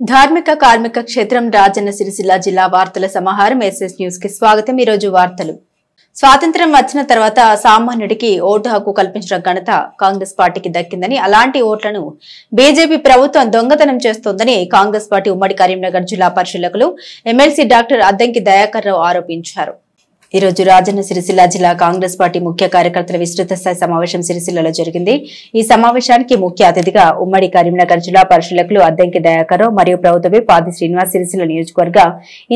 ధార్మిక కార్మిక క్షేత్రం రాజన్న సిరిసిల్ల జిల్లా వార్తల సమాహారం ఎస్ఎస్ న్యూస్ కి స్వాగతం। ఈ రోజు వార్తలు। స్వాతంత్ర్యం వచ్చిన తర్వాత సామాన్యుడికి ఓటు హక్కు కల్పించిన ఘనత కాంగ్రెస్ పార్టీకి దక్కిందని, అలాంటి ఓట్లను బీజేపీ ప్రభుత్వం దొంగతనం చేస్తోందని కాంగ్రెస్ పార్టీ ఉమ్మడి కరీంనగర్ జిల్లా పరిశీలకులు ఎమ్మెల్సీ డాక్టర్ అద్దంకి దయాకర్ రావు ఆరోపించారు। ఈ రోజు రాజన్న సిరిసిల్ల జిల్లా కాంగ్రెస్ పార్టీ ముఖ్య కార్యకర్తల విస్తృత స్థాయి సమావేశం సిరిసిల్లలో జరిగింది। ఈ సమావేశానికి ముఖ్య అతిథిగా ఉమ్మడి కరీంనగర్ జిల్లా పరిశీలకులు అద్దంకి దయాకర్ రావు మరియు ప్రభుత్వ పాది శ్రీనివాస్ సిరిసిల్ల నియోజకవర్గ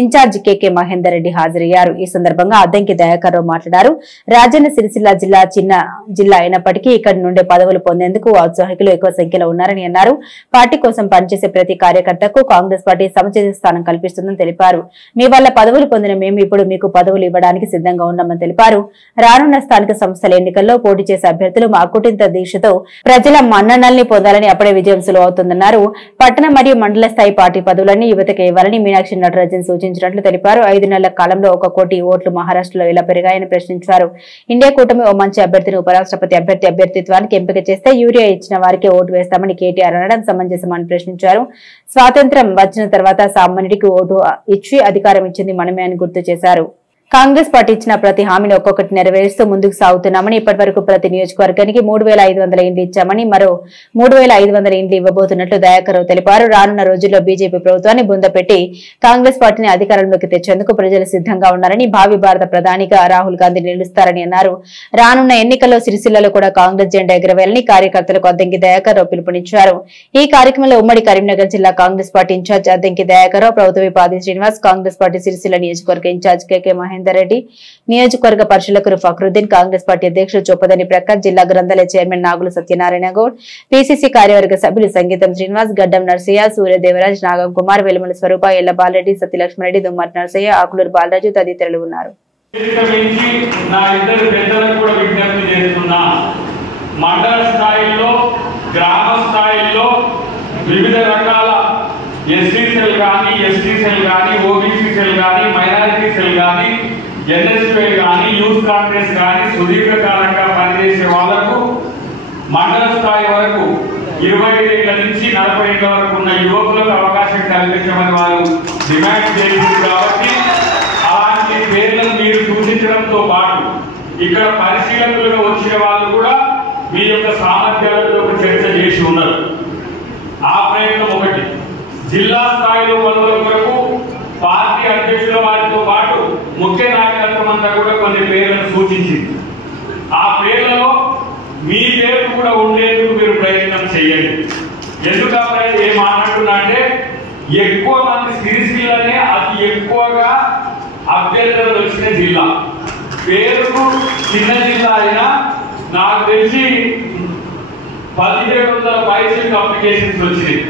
ఇన్ఛార్జ్ కెకే మహేందర్ రెడ్డి హాజరయ్యారు। ఈ సందర్భంగా అద్దంకి దయాకర్ రావు మాట్లాడారు। రాజన్న సిరిసిల్ల జిల్లా చిన్న జిల్లా అయినప్పటికీ ఇక్కడి నుండి పదవులు పొందేందుకు ఔత్సాహికులు ఎక్కువ సంఖ్యలో ఉన్నారని అన్నారు। పార్టీ కోసం పనిచేసే ప్రతి కార్యకర్తకు కాంగ్రెస్ పార్టీ సముచిత స్థానం కల్పిస్తుందని తెలిపారు। మీ వల్ల పదవులు పొందిన మేము ఇప్పుడు మీకు పదవులు ఇవ్వడానికి సిద్ధంగా ఉన్నామని తెలిపారు। రానున్న స్థానిక సంస్థల ఎన్నికల్లో పోటీ చేసే అభ్యర్థులు మా అకుంఠిత దీక్షతో ప్రజల మన్ననల్ని పొందాలని, అప్పుడే విజయం సులువు అవుతుందన్నారు। పట్టణ మరియు మండల స్థాయి పార్టీ పదవులన్నీ యువతకు ఇవ్వాలని మీనాక్షి నటరాజన్ సూచించినట్లు తెలిపారు। 5 నెలల కాలంలో 1 కోటి ఓట్లు మహారాష్ట్రలో ఎలా పెరిగాయని ప్రశ్నించారు। ఇండియా కూటమి ఓ మంచి అభ్యర్థిని ఉపరాష్ట్రపతి అభ్యర్థిత్వానికి ఎంపిక చేస్తే యూరియా ఇచ్చిన వారికే ఓటు వేస్తామని కేటీఆర్ అనడం సమంజసమని ప్రశ్నించారు। స్వాతంత్ర్యం వచ్చిన తర్వాత సామాన్యుడికి ఓటు ఇచ్చి అధికారం ఇచ్చింది మనమే అని గుర్తు చేశారు। కాంగ్రెస్ పార్టీ ఇచ్చిన ప్రతి హామీని ఒక్కొక్కటి నెరవేరుస్తూ ముందుకు సాగుతున్నామని, ఇప్పటి వరకు ప్రతి నియోజకవర్గానికి 3500 ఇండ్లు ఇచ్చామని, మరో 3500 ఇండ్లు ఇవ్వబోతున్నట్లు దయాకర్ రావు తెలిపారు। రానున్న రోజుల్లో బీజేపీ ప్రభుత్వాన్ని బుందపెట్టి కాంగ్రెస్ పార్టీని అధికారంలోకి తెచ్చేందుకు ప్రజలు సిద్ధంగా ఉన్నారని, భావి భారత ప్రధానిగా రాహుల్ గాంధీ నిలుస్తారని అన్నారు। రానున్న ఎన్నికల్లో సిరిసిల్లలో కూడా కాంగ్రెస్ జెండా ఎగరవేయాలని కార్యకర్తలకు అద్దంకి దయాకర్ రావు పిలుపునిచ్చారు। ఈ కార్యక్రమంలో ఉమ్మడి కరీంనగర్ జిల్లా కాంగ్రెస్ పార్టీ ఇన్ఛార్జ్ అద్దంకి దయాకర్ రావు, ప్రభుత్వ పాది శ్రీనివాస్, కాంగ్రెస్ పార్టీ సిరిసిల్ల నియోజకవర్గ ఇన్ఛార్జ్ కెకే మహేందర్ రెడ్డి, నియోజకవర్గ పరిశీలకులు ఫక్రుద్దీన్, కాంగ్రెస్ పార్టీ అధ్యక్షుడు చొప్పదని ప్రకాష్, జిల్లా గ్రంథాలయ చైర్మన్ నాగుల సత్యనారాయణ గౌడ్, పిసిసి కార్యవర్గ సభ్యులు సంగీతం శ్రీనివాస్, గడ్డం నర్సయ్య, సూర్యదేవరాజ్, నాగం కుమార్, వెలుమల స్వరూప, ఎల్ల బాలరెడ్డి, సత్యలక్ష్మరెడ్డి, దుమ్మటి నర్సయ్య, ఆకులూరు బాలరాజు తదితరులు ఉన్నారు। మండల స్థాయిలో, గ్రామ స్థాయిలో వివిధ రకాల ఎస్సీ సెల్ కానీ, ఎస్టీ సెల్ కానీ, ఓబీసీ సెల్ కానీ, మైనారిటీ సెల్ కానీ, ఎన్ఎస్పీ కానీ, యూత్ కాంగ్రెస్ కానీ సుదీర్ఘకాలంగా పనిచేసే వాళ్లకు మండల స్థాయి వరకు 25 ఏళ్ల నుంచి 40 ఏళ్ల వరకు ఉన్న యువకులకు అవకాశం కల్పించమని వారు డిమాండ్ చేసింది కాబట్టి అలాంటి పేర్లను మీరు సూచించడంతో పాటు ఇక్కడ పరిశీలకులుగా వచ్చిన వాళ్ళు కూడా మీ యొక్క సామర్థ్యాలతో చర్చ చేసి ఉన్నారు। ఆ ప్రయత్నం ఒకటి। జిల్లా స్థాయిలో పదవుల కొరకు పార్టీ అధ్యక్షుల వారితో పాటు ముఖ్య నాయకత్వం అంతా కూడా కొన్ని పేర్లను సూచించింది। ఆ పేర్లలో మీ పేరు కూడా ఉండేందుకు మీరు ప్రయత్నం చేయండి। ఎందుకంటే ఏం మాట్లాడుతున్నా అంటే ఎక్కువ మంది సిరిసిల్లనే అతి ఎక్కువగా అభ్యర్థులు వచ్చిన జిల్లా, పేరుకు చిన్న జిల్లా అయినా నాకు తెలిసి 1700 పైసలకు అప్లికేషన్స్ వచ్చినాయి।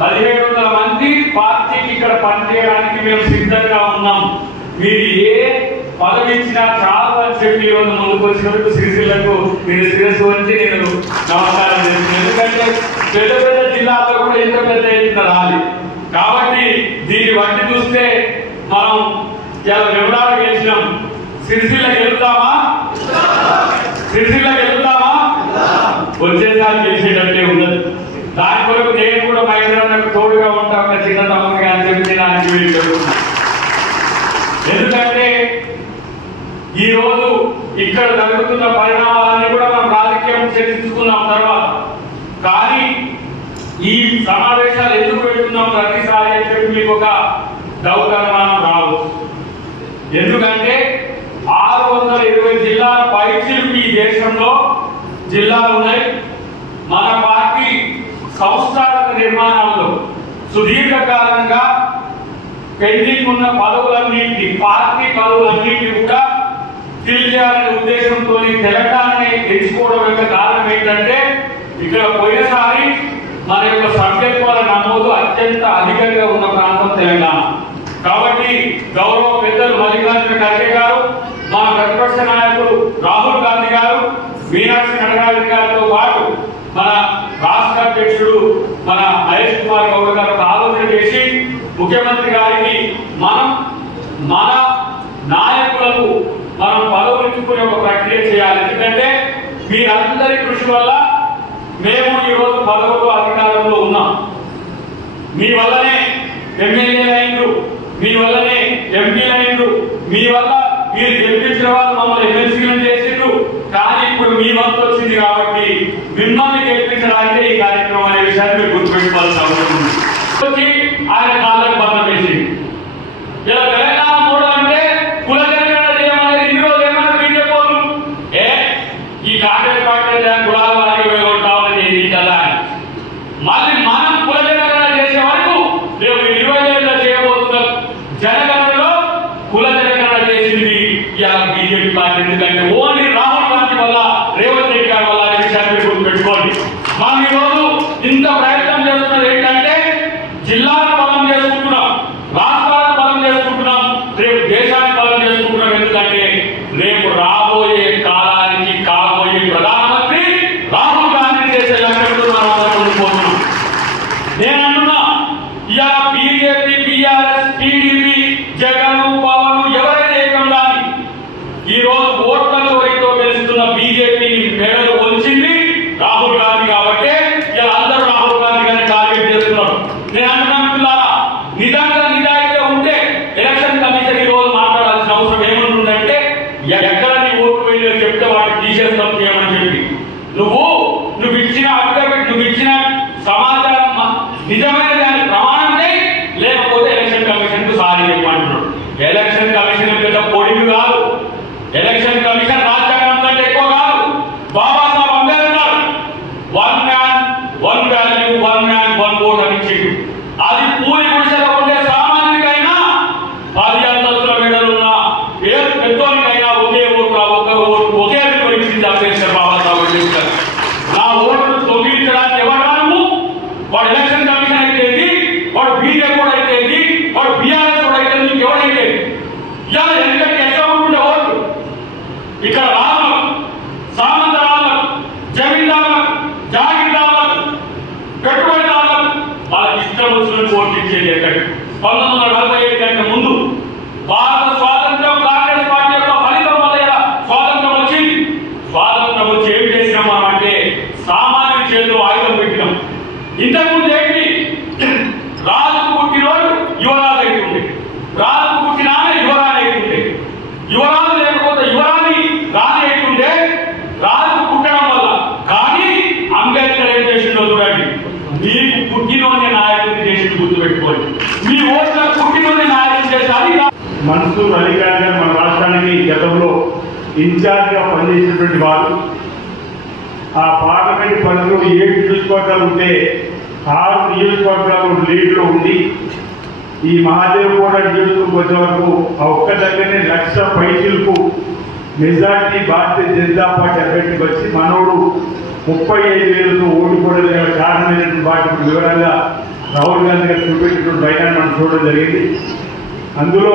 1700 మంది పార్టీకి ఇక్కడ పనిచేయడానికి మేము సిద్ధంగా ఉన్నాం, మీరు ఏ పదవి ఇచ్చినా చాలు అని చెప్పి ఈరోజు ముందుకు వచ్చినందుకు సిరిసిల్లకు మీరు శిరస్సు వచ్చి నేను నమస్కారం చేస్తున్నాను। ఎందుకంటే పెద్ద పెద్ద జిల్లాల్లో కూడా ఇంత పెద్ద ఎత్తున రాలి కాబట్టి దీన్ని బట్టి చూస్తే మనం చాలా వివరాలు గెలిచినాం। సిరిసిల్ల గెలుద్దామా? సిరిసిల్ల గెలుద్దామా? వచ్చేసారి గెలిచేటట్టే ఉన్నది। దాని కొరకు నేను కూడా మహేంద్రన్నకు తోడుగా ఉంటా, ఒక చిన్న తమ్ముడిగా అని చెప్పి నాకు చెప్తున్నా। ఎందుకంటే ఈ రోజు ఇక్కడ జరుగుతున్న పరిణామాలన్నీ కూడా మనం రాజకీయం చర్చించుకున్నాం తర్వాత, కానీ ఈ సమావేశాలు ఎందుకు పెడుతున్నాం ప్రతిసారి అని చెప్పి మీకు ఒక డౌట్ అనుమానం రావచ్చు। ఎందుకంటే 620 జిల్లాల పైచిలుకు ఈ దేశంలో జిల్లాలు ఉన్నాయి। మన పార్టీ సంస్థాగత నిర్మాణంలో సుదీర్ఘకాలంగా పెండింగ్ ఉన్న పదవులన్నింటి, పార్టీ పదవులన్నింటి కూడా ఫిల్ చేయాలనే ఉద్దేశంతో తెలంగాణని ఎంచుకోవడం యొక్క కారణం ఏంటంటే ఇక్కడ పోయినసారి మన యొక్క సభ్యత్వాల నమోదు అత్యంత అధికంగా ఉన్న ప్రాంతం తెలంగాణ కాబట్టి గౌరవ పెద్దలు మల్లికార్జున ఖర్గే గారు, మన ప్రతిపక్ష నాయకుడు రాహుల్ గాంధీ గారు, మీనాక్షి నటరాజన్ గారితో పాటు మన రాష్ట్ర అధ్యక్షుడు మన మహేష్ కుమార్ గౌడ్ గారు ఆలోచన చేసి ముఖ్యమంత్రి గారికి మనం మన నాయకులకు మనం పదవులు ఇచ్చుకునే ఒక ప్రక్రియ చేయాలి। ఎందుకంటే మీరందరి కృషి వల్ల మేము ఈరోజు పదవులు అధికారంలో ఉన్నాం। మీ వల్లనే ఎమ్మెల్యేలు అయిండ్రు, మీ వల్లనే ఎంపీలు అయిండ్రు, మీ వల్ల మీరు గెలిపించిన వాళ్ళు మమ్మల్ని ఎమ్మెల్సీలను చేసిండ్రు. కానీ ఇప్పుడు మీ వంతు వచ్చింది కాబట్టి మిమ్మల్ని గెలిపించడానికే ఈ కార్యక్రమం అనే విషయాన్ని మీరు గుర్తుపెట్టుకోవాల్సిన అవసరం ఉంది. ఆయన కాళ్ళకు బంధం వేసి ఇలా తెలంగాణ మోడల్ అంటే కుల జనగణన చేయమనేది ఇన్ని రోజులు ఏమన్నా బీజేపీ వాళ్ళు ఈ కాంగ్రెస్ పార్టీ కులాల వారికి ఉంటామని కదా. మళ్ళీ మనం కుల జనగణన చేసే వరకు రేపు 20 చేయబోతున్న జనగణనలో కుల జనగణన చేసింది ఇలా బీజేపీ పార్టీ. ఎందుకంటే ఓన్లీ రాహుల్ గాంధీ వల్ల, రేవంత్ రెడ్డి గారి వల్ల అనే విషయాన్ని గుర్తుపెట్టుకోండి. మనం ఈరోజు ఇంత ప్రయత్నం చేస్తున్నది ఏంటంటే జిల్లాను బలం చేసుకుంటున్నాం, రాష్ట్రాలను బలం చేసుకుంటున్నాం, రేపు దేశాన్ని బలం చేసుకుంటున్నాం. ఎందుకంటే రేపు రాబోయే కాలానికి కాబోయే ప్రధానమంత్రి రాహుల్ గాంధీ చేసే లక్ష్యంతో మనం అందరం ఉండిపోతున్నాం. నేను అంటున్నా ఇలా BJP, BRS, TDP, Jagan, Pawan ఎవరైతే ఏకం కానీ ఈ రోజు ఓట్ల చోరీతో గెలుస్తున్న బీజేపీని మెడలు వంచింది రాహుల్ గాంధీ. కాబట్టి ఇలా అందరూ రాహుల్ గాంధీ గారిని టార్గెట్ చేస్తున్నారు. నేను అంటున్నా నిజంగా నిజాయితీ ఉంటే ఎలక్షన్ కమిషన్ ఈ రోజు మాట్లాడాల్సిన అవసరం ఏముంటుందంటే ఎక్కడ నీ ఓటు వేయో చెప్తే వాటిని తీసేస్తాం చేయమని చెప్పి నువ్వు ఇచ్చిన అఫిడవిట్, నువ్వు ఇచ్చిన సమాచారం నిజమైన దాన్ని ప్రమాణం చేయి, లేకపోతే ఎలక్షన్ కమిషన్ కు సారీ చెప్పమంటున్నాడు. ఎలక్షన్ కమిషన్ పెద్ద పొడివి కాదు, ఎలక్షన్ కమిషన్ రాజ్యాంగం కంటే ఎక్కువ కాదు. Babasaheb Ambedkar 1 man 1 value 1 man 1 vote అని ఇచ్చిండు. అది పూరి గుడిసెలో ఉండే సామాన్యుడికైనా 10 అంతస్తుల మెడలున్న ఏ పెద్దోనికైనా ఒకే ఓటు ఒకే ఇచ్చింది అంబేద్కర్, బాబాసాహెబ్ అంబేద్కర్. నా ఓటును తొలగించడానికి ఎవరు రాను? వాడు ఎలక్షన్ కమిషన్ అయితే వాడు బీజేపీ కూడా అయితే వాడు బీఆర్ఎస్ కూడా అయితే నీకు ఎవరైతే ఇలా ఎందుకంటే ఎట్లా ఉంటుండే ఓట్లు ఇక్కడ రాళ్ళకు, సామంత రాళ్ళకు, జమీందారులకు, జాగీర్దారులకు, పెట్టుబడిదారులకు వాళ్ళకి ఇష్టం వచ్చినట్టు ఓట్లు ఇచ్చేది. ఎక్కడికి 1947 కంటే ముందు భారత స్వాతంత్రం కాంగ్రెస్ పార్టీ యొక్క ఫలితం వల్ల స్వాతంత్రం వచ్చింది. స్వాతంత్రం వచ్చి ఏం చేసినాం మనం అంటే సామాన్య చేతిలో ఆయుధం పెట్టినాం. ఇంతకుముందు ఏంటి, రాజుకు పుట్టినోడు యువరాజు అవుతుంది, రాజుకు పుట్టిన ఆమె యువరాణి అవుతుంది, యువరాజు లేకపోతే యువరాణి రాణి అవుతుండే రాజుకు పుట్టడం వల్ల. కానీ అంబేద్కర్ ఏం చేసిండో చూడండి, మీకు పుట్టినోని నాయకుడిని చేసి గుర్తుపెట్టుకోండి. మీ ఓట్ల పుట్టినోని నాయకుడిని చేసి మన్సూర్ అలీ ఖాన్ గారు మన రాష్ట్రానికి గతంలో ఇన్ఛార్జిగా పనిచేసినటువంటి వారు. ఆ పార్లమెంట్ పరిధిలో 7 నియోజకవర్గాలు ఉంటే 6 నియోజకవర్గాలు లీడ్లో ఉండి ఈ మహాదేవ్ కూడా నియోజకవర్గం వచ్చే వరకు ఆ ఒక్క దగ్గరనే 1,00,000 పైసలకు మెజార్టీ భారతీయ జనతా పార్టీ అభ్యర్థికి వచ్చి మనోడు 35,000తో ఓడిపోవడం గల కారణమైనటువంటి వాటి వివరంగా రాహుల్ గాంధీ గారు చూపెట్టినటువంటి బయట మనం చూడడం జరిగింది. అందులో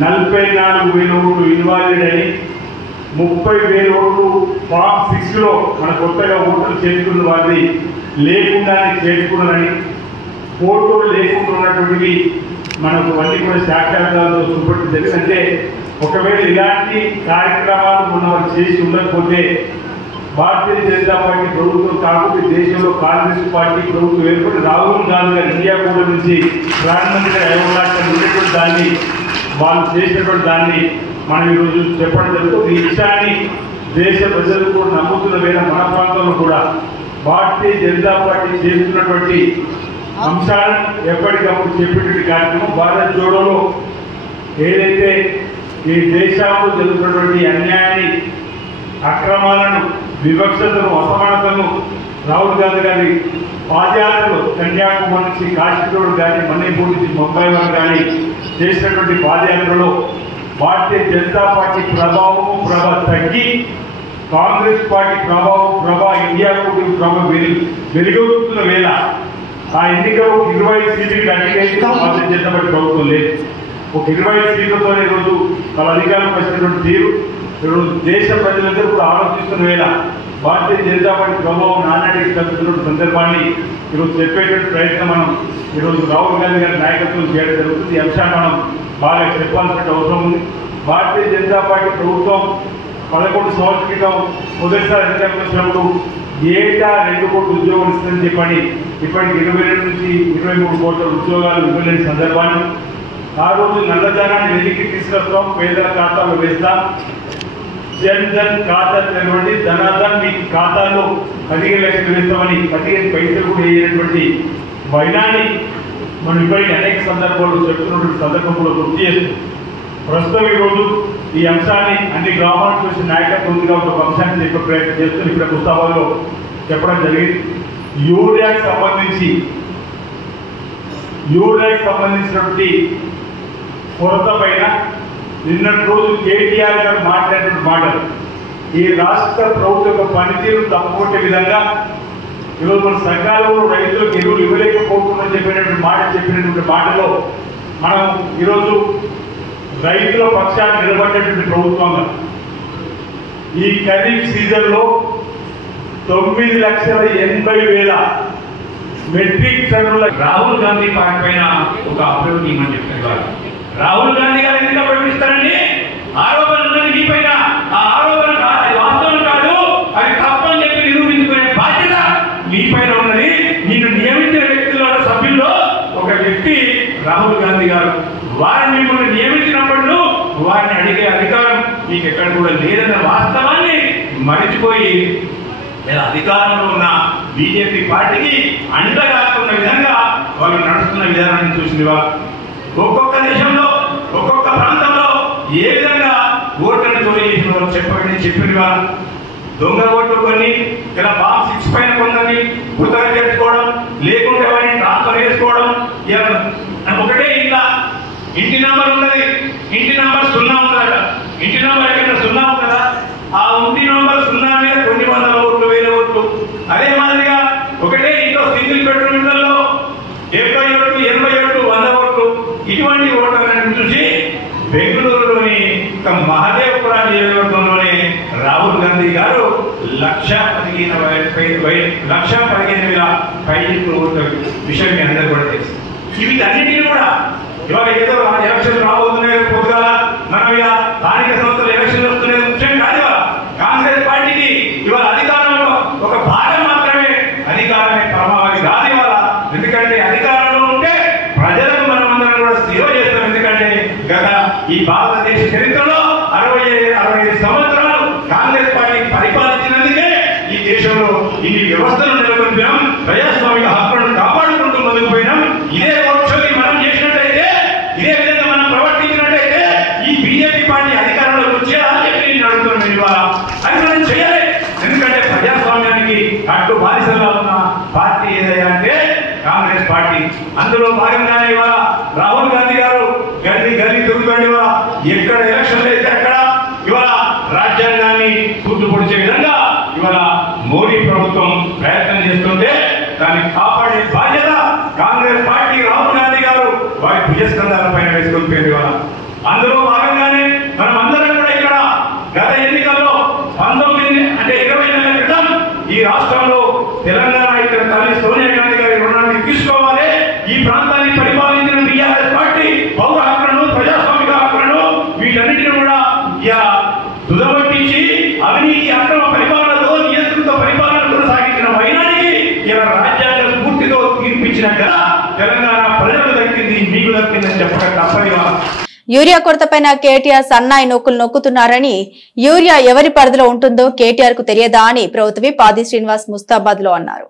44,000 ఓట్లు ఇన్వాల్వ్ అని, 30,000 ఓట్లు ఫామ్ 6లో మన కొత్తగా ఓట్లు చేర్చుకున్న వారిని లేకుండానే చేర్చుకున్నారని, ఫోటోలు లేకుండా ఉన్నటువంటివి మనకు అన్ని కూడా సాక్ష్యాధారాలతో చూపెట్టడం జరిగింది. అంటే ఒకవేళ ఇలాంటి కార్యక్రమాలు మనం చేసి ఉండకపోతే భారతీయ జనతా పార్టీ ప్రభుత్వం కాకపోతే దేశంలో కాంగ్రెస్ పార్టీ ప్రభుత్వం ఏర్పడి రాహుల్ గాంధీ గారు ఇండియా కూడా నుంచి ప్రధానమంత్రి అయ్యే ఉండేటువంటి దాన్ని వాళ్ళు చేసినటువంటి దాన్ని మనం ఈరోజు చెప్పడం జరుగుతుంది. ఈ విషయాన్ని దేశ ప్రజలు కూడా నమ్ముతున్న వేళ మన ప్రాంతంలో కూడా భారతీయ జనతా పార్టీ చేస్తున్నటువంటి అంశాలను ఎప్పటికప్పుడు చెప్పేటువంటి కార్యక్రమం భారత్ జోడోలో ఏదైతే ఈ దేశంలో జరుగుతున్నటువంటి అన్యాయాన్ని, అక్రమాలను, వివక్షతను, అసమానతను రాహుల్ గాంధీ గారి పాదయాత్రలు కన్యాకుమారి నుంచి కాశ్మీర్ కానీ మణిపూర్ నుంచి ముంబై వరకు కానీ చేసినటువంటి పాదయాత్రలో భారతీయ జనతా పార్టీ ప్రభ తగ్గి కాంగ్రెస్ పార్టీ ప్రభ ఇండియా కూటమి వెలుగొస్తున్న వేళ ఆ ఎన్నికలు 20 సీట్లకి కంటిన్యూ భారతీయ జనతా పార్టీ ప్రభుత్వం లేదు. ఒక 20 సీట్లతో ఈరోజు వాళ్ళ అధికారం వచ్చినటువంటి తీరు ఈరోజు దేశ ప్రజలందరూ కూడా ఆలోచిస్తున్న వేళ భారతీయ జనతా పార్టీ ప్రభావం నానాటికి తగ్గుతున్న సందర్భాన్ని ఈరోజు చెప్పేటువంటి ప్రయత్నం మనం ఈరోజు రాహుల్ గాంధీ గారి నాయకత్వం చేయడం జరుగుతుంది. ఈ అంశాన్ని మనం బాగా చెప్పాల్సిన అవసరం ఉంది. భారతీయ జనతా పార్టీ ప్రభుత్వం 11 సంవత్సరాల క్రితం మొదటిసారి అధికారంలో వచ్చినప్పుడు ఏటా 2 కోట్ల ఉద్యోగాలు ఇస్తుందని చెప్పని ఇప్పటికి 22 నుంచి 23 కోట్ల ఉద్యోగాలు ఇవ్వలేని సందర్భాన్ని ఆ రోజు నల్లధనాన్ని వెలికి తీసుకొస్తాం, పేదల ఖాతాలో వేస్తాం, జన్ ధన్ ఖాతా తెరవండి, ధనాధన్ మీ ఖాతాలో 15 లక్షలు వేస్తామని 15 పైసలు కూడా వేయనటువంటి వైనాన్ని మనం ఇప్పటికీ అనేక సందర్భాల్లో చెప్తున్నటువంటి సందర్భంలో గుర్తు చేస్తూ ప్రస్తుతం ఈరోజు ఈ అంశాన్ని అన్ని గ్రామాలకు చూసి నాయకత్వం ఉందిగా ఒక అంశాన్ని చెప్పే ప్రయత్నం చేస్తూ ఇక్కడ ముస్తాబాద్లో చెప్పడం జరిగింది. యూరియాకి సంబంధించినటువంటి కొరత పైన నిన్నటి రోజు కేటీఆర్ గారు మాట్లాడినటువంటి మాటలు ఈ రాష్ట్ర ప్రభుత్వ పనితీరు తప్పుకొట్టే విధంగా ఈరోజు మన సకాలంలో రైతులకు ఎరువులు ఇవ్వలేకపోతుందని చెప్పినటువంటి మాటలో మనం ఈరోజు రైతుల పక్షాన్ని నిలబడ్డటువంటి ప్రభుత్వంగా ఈ ఖరీఫ్ సీజన్లో 9,80,000 మెట్రిక్ టన్నుల రాహుల్ గాంధీ పార్టీ పైన ఒక అభివృద్ధి ఇవ్వమని చెప్పారు. రాహుల్ గాంధీ గారు ఎందుకు అభివృద్ధిస్తారండి? ఆరోపణ ఉన్నది మీ పైన, ఆ ఆరోపణ వాస్తవం కాదు, అది తప్పని చెప్పి నిరూపించుకునే బాధ్యత మీ పైన ఉన్నది. నిన్ను నియమించిన వ్యక్తుల సభ్యుల్లో ఒక వ్యక్తి రాహుల్ గాంధీ గారు. వారిని మిమ్మల్ని నియమించినప్పుడు వారిని అడిగే అధికారం మీకు ఎక్కడ కూడా లేదన్న వాస్తవాన్ని మరిచిపోయి అధికారంలో ఉన్న బీజేపీ పార్టీకి అండగాకున్న విధంగా వాళ్ళు నడుస్తున్న విధానాన్ని చూసింది. వాళ్ళు ఒక్కొక్క దేశంలో ఒక్కొక్క ప్రాంతంలో ఏ విధంగా ఓట్లను చోరీ చేసిన వాళ్ళు చెప్పిన వాళ్ళు దొంగ ఓట్లు కొన్ని ఇలా ఫామ్ 6 పైన కొందరిని గుర్తగా చేసుకోవడం, లేకుంటే వారిని ట్రాన్స్ఫర్ చేసుకోవడం. ఒకటే ఇలా ఇంటి నెంబర్ ఉన్నది, ఇంటి నెంబర్ 0 ఉంటుందట. ఇంటి నెంబర్ ఎక్కడ 0 ఉంటుందా? ఆ ఇంటి నెంబర్ 0 మీద కొన్ని 100 ఓట్లు 1000 ఓట్లు. అదే మాదిరిగా ఒకటే ఇంట్లో సింగిల్ బెడ్రూమ్ ఇళ్లలో 70 ఓట్లు 80 ఓట్లు 100 ఓట్లు ఇటువంటి ఓట్లను చూసి బెంగళూరులోని మహదేవపురం నియోజకవర్గంలోనే రాహుల్ గాంధీ గారు 1,15,000 ఓట్ల విషయం మీ అందరూ కూడా తెలుసు. వీటన్నిటిని కూడా ఇవాళ ఏదో ఎలక్షన్ రాబోతున్నాయి పొద్దుగా మనం ఇక స్థానిక సంస్థల ఎలక్షన్లు వస్తున్నాయి ముఖ్యం కాదు. కాంగ్రెస్ పార్టీకి ఇవాళ అధికారంలో ఒక భాగం మాత్రమే, అధికారమే పరమావధి కాదు ఇవాళ. ఎందుకంటే అధికారంలో ఉంటే ప్రజలకు మనం అందరం కూడా సేవ చేస్తాం. ఎందుకంటే గత ఈ భారతదేశ చరిత్రలో 65 సంవత్సరాలు కాంగ్రెస్ పార్టీ పరిపాలించినందుకే ఈ దేశంలో ఇన్ని వ్యవస్థలు నెలకొల్పాం, ప్రజాస్వామిక హక్కులను కాపాడుకుంటూ ముందుకు పోయినాం. ఇదే ఓట్షోకి మనం చేసినట్టయితే, ఇదే విధంగా మనం ప్రవర్తించినట్టయితే ఈ బీజేపీ పార్టీ అధికారంలోకి వచ్చేయాలని చెప్పి నేను అడుగుతున్నాను. ఇవాళ అది మనం చేయాలి. ఎందుకంటే ప్రజాస్వామ్యానికి అడ్డు బానిసగా ఉన్న పార్టీ ఏదైనా అంటే కాంగ్రెస్ పార్టీ. అందులో భాగంగానే ఇవాళ రాహుల్ గాంధీ గారు గల్లీ తిరుగుతాడు. ఇవాళ ఎక్కడ ఎలక్షన్లు అయితే అక్కడ ఇవాళ రాజ్యాంగాన్ని తూట్లు పొడిచే విధంగా ఇవాళ మోడీ ప్రభుత్వం ప్రయత్నం చేస్తుంటే దాన్ని కాపాడే బాధ్యత కాంగ్రెస్ పార్టీ రాహుల్ గాంధీ గారు వారి భుజస్కంధాల పైన వేసుకొని పోయింది. ఇవాళ అందులో భాగంగానే మనం అందరం కూడా ఇక్కడ గత ఎన్నికల్లో 20 నెలల క్రితం ఈ రాష్ట్రంలో తెలంగాణ ఇక్కడ తల్లి సోనియా గాంధీ గారి రుణాన్ని తీసుకోవాలి, ఈ ప్రాంతాన్ని పరిపాలించిన టీఆర్ఎస్ పార్టీ పౌర హక్కులను ప్రజాస్వామిక హక్కులను వీటన్నిటిని కూడా దుదబట్టించి అవినీతి అక్రమ పరిపాలనతో నియంత్రిత పరిపాలన కొనసాగించిన వైనానికి ఇలా రాజ్యాంగ స్ఫూర్తితో తీర్పిచ్చిన కదా తెలంగాణ ప్రజలకు దక్కింది, మీకు దక్కిందని చెప్పడం తప్పనివా. యూరియా కొరతపైన కేటీఆర్ సన్నాయి నొక్కులు నొక్కుతున్నారని, యూరియా ఎవరి పరిధిలో ఉంటుందో కేటీఆర్ కు తెలియదా అని ప్రభుత్వ పాది శ్రీనివాస్ ముస్తాబాద్ లో అన్నారు.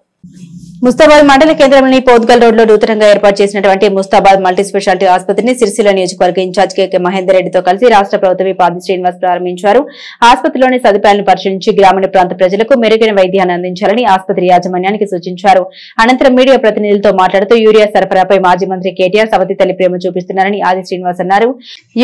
ముస్తాబాద్ మండల కేంద్రంలోని పోద్గల్ రోడ్ లో నూతనంగా ఏర్పాటు చేసినటువంటి ముస్తాబాద్ మల్టీ స్పెషాలిటీ ఆసుపత్రిని సిరిసిల్ల నియోజకవర్గ ఇన్ఛార్జ్ కె మహేందర్ రెడ్డితో కలిసి రాష్ట్ర ప్రభుత్వ పాది శ్రీనివాస్ ప్రారంభించారు. ఆసుపత్రిలోని సదుపాయాలను పరిశీలించి గ్రామీణ ప్రాంత ప్రజలకు మెరుగైన వైద్యాన్ని అందించాలని ఆసుపత్రి యాజమాన్యానికి సూచించారు. అనంతరం మీడియా ప్రతినిధులతో మాట్లాడుతూ యూరియా సరఫరాపై మాజీ మంత్రి కేటీఆర్ సవతి తల్లి ప్రేమ చూపిస్తున్నారని ఆది శ్రీనివాస్ అన్నారు.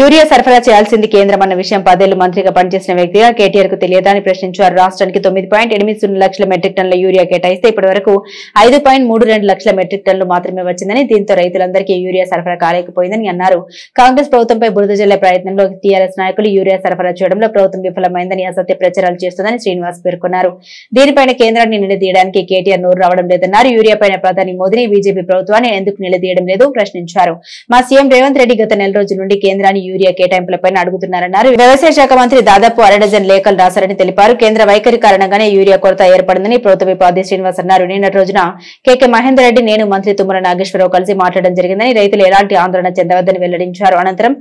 యూరియా సరఫరా చేయాల్సింది కేంద్రం అన్న విషయం 10 ఏళ్లు మంత్రిగా పనిచేసిన వ్యక్తిగా కేటీఆర్ కు తెలియదా అని ప్రశ్నించారు. రాష్ట్రానికి 9.80 లక్షల మెట్రిక్ టన్నుల యూరియా కేటాయిస్తే ఇప్పటి వరకు 5.32 లక్షల మెట్రిక్ టన్నులు మాత్రమే వచ్చిందని, దీంతో రైతులందరికీ యూరియా సరఫరా కాలేకపోయిందని అన్నారు. కాంగ్రెస్ ప్రభుత్వంపై బురద జల్లే ప్రయత్నంలో టీఆర్ఎస్ నాయకులు యూరియా సరఫరా చేయడంలో ప్రభుత్వం విఫలమైందని అసత్య ప్రచారాలు చేస్తుందని శ్రీనివాస్ పేర్కొన్నారు. దీనిపైన కేంద్రాన్ని నిలదీయడానికి కేటీఆర్ నోరు రావడం లేదన్నారు. యూరియా పైన ప్రధాని మోదీని బీజేపీ ప్రభుత్వాన్ని ఎందుకు నిలదీయడం లేదు ప్రశ్నించారు. మా సీఎం రేవంత్ రెడ్డి గత నెల రోజుల నుండి కేంద్రాన్ని యూరియా కేటాయింపులపైన అడుగుతున్నారన్నారు. వ్యవసాయ శాఖ మంత్రి దాదాపు 1 డజన్ లేఖలు రాశారని తెలిపారు. కేంద్ర వైఖరి కారణంగానే యూరియా కొరత ఏర్పడిందని ప్రభుత్వ విపాది శ్రీనివాస్ అన్నారు. నిన్నటి రోజున కేకే మహేందర్ రెడ్డి, నేను మంత్రి తుమ్మల నాగేశ్వరరావు కలిసి మాట్లాడడం జరిగిందని, రైతులు ఎలాంటి ఆందోళన చెందవద్దని వెల్లడించారు. అనంతరం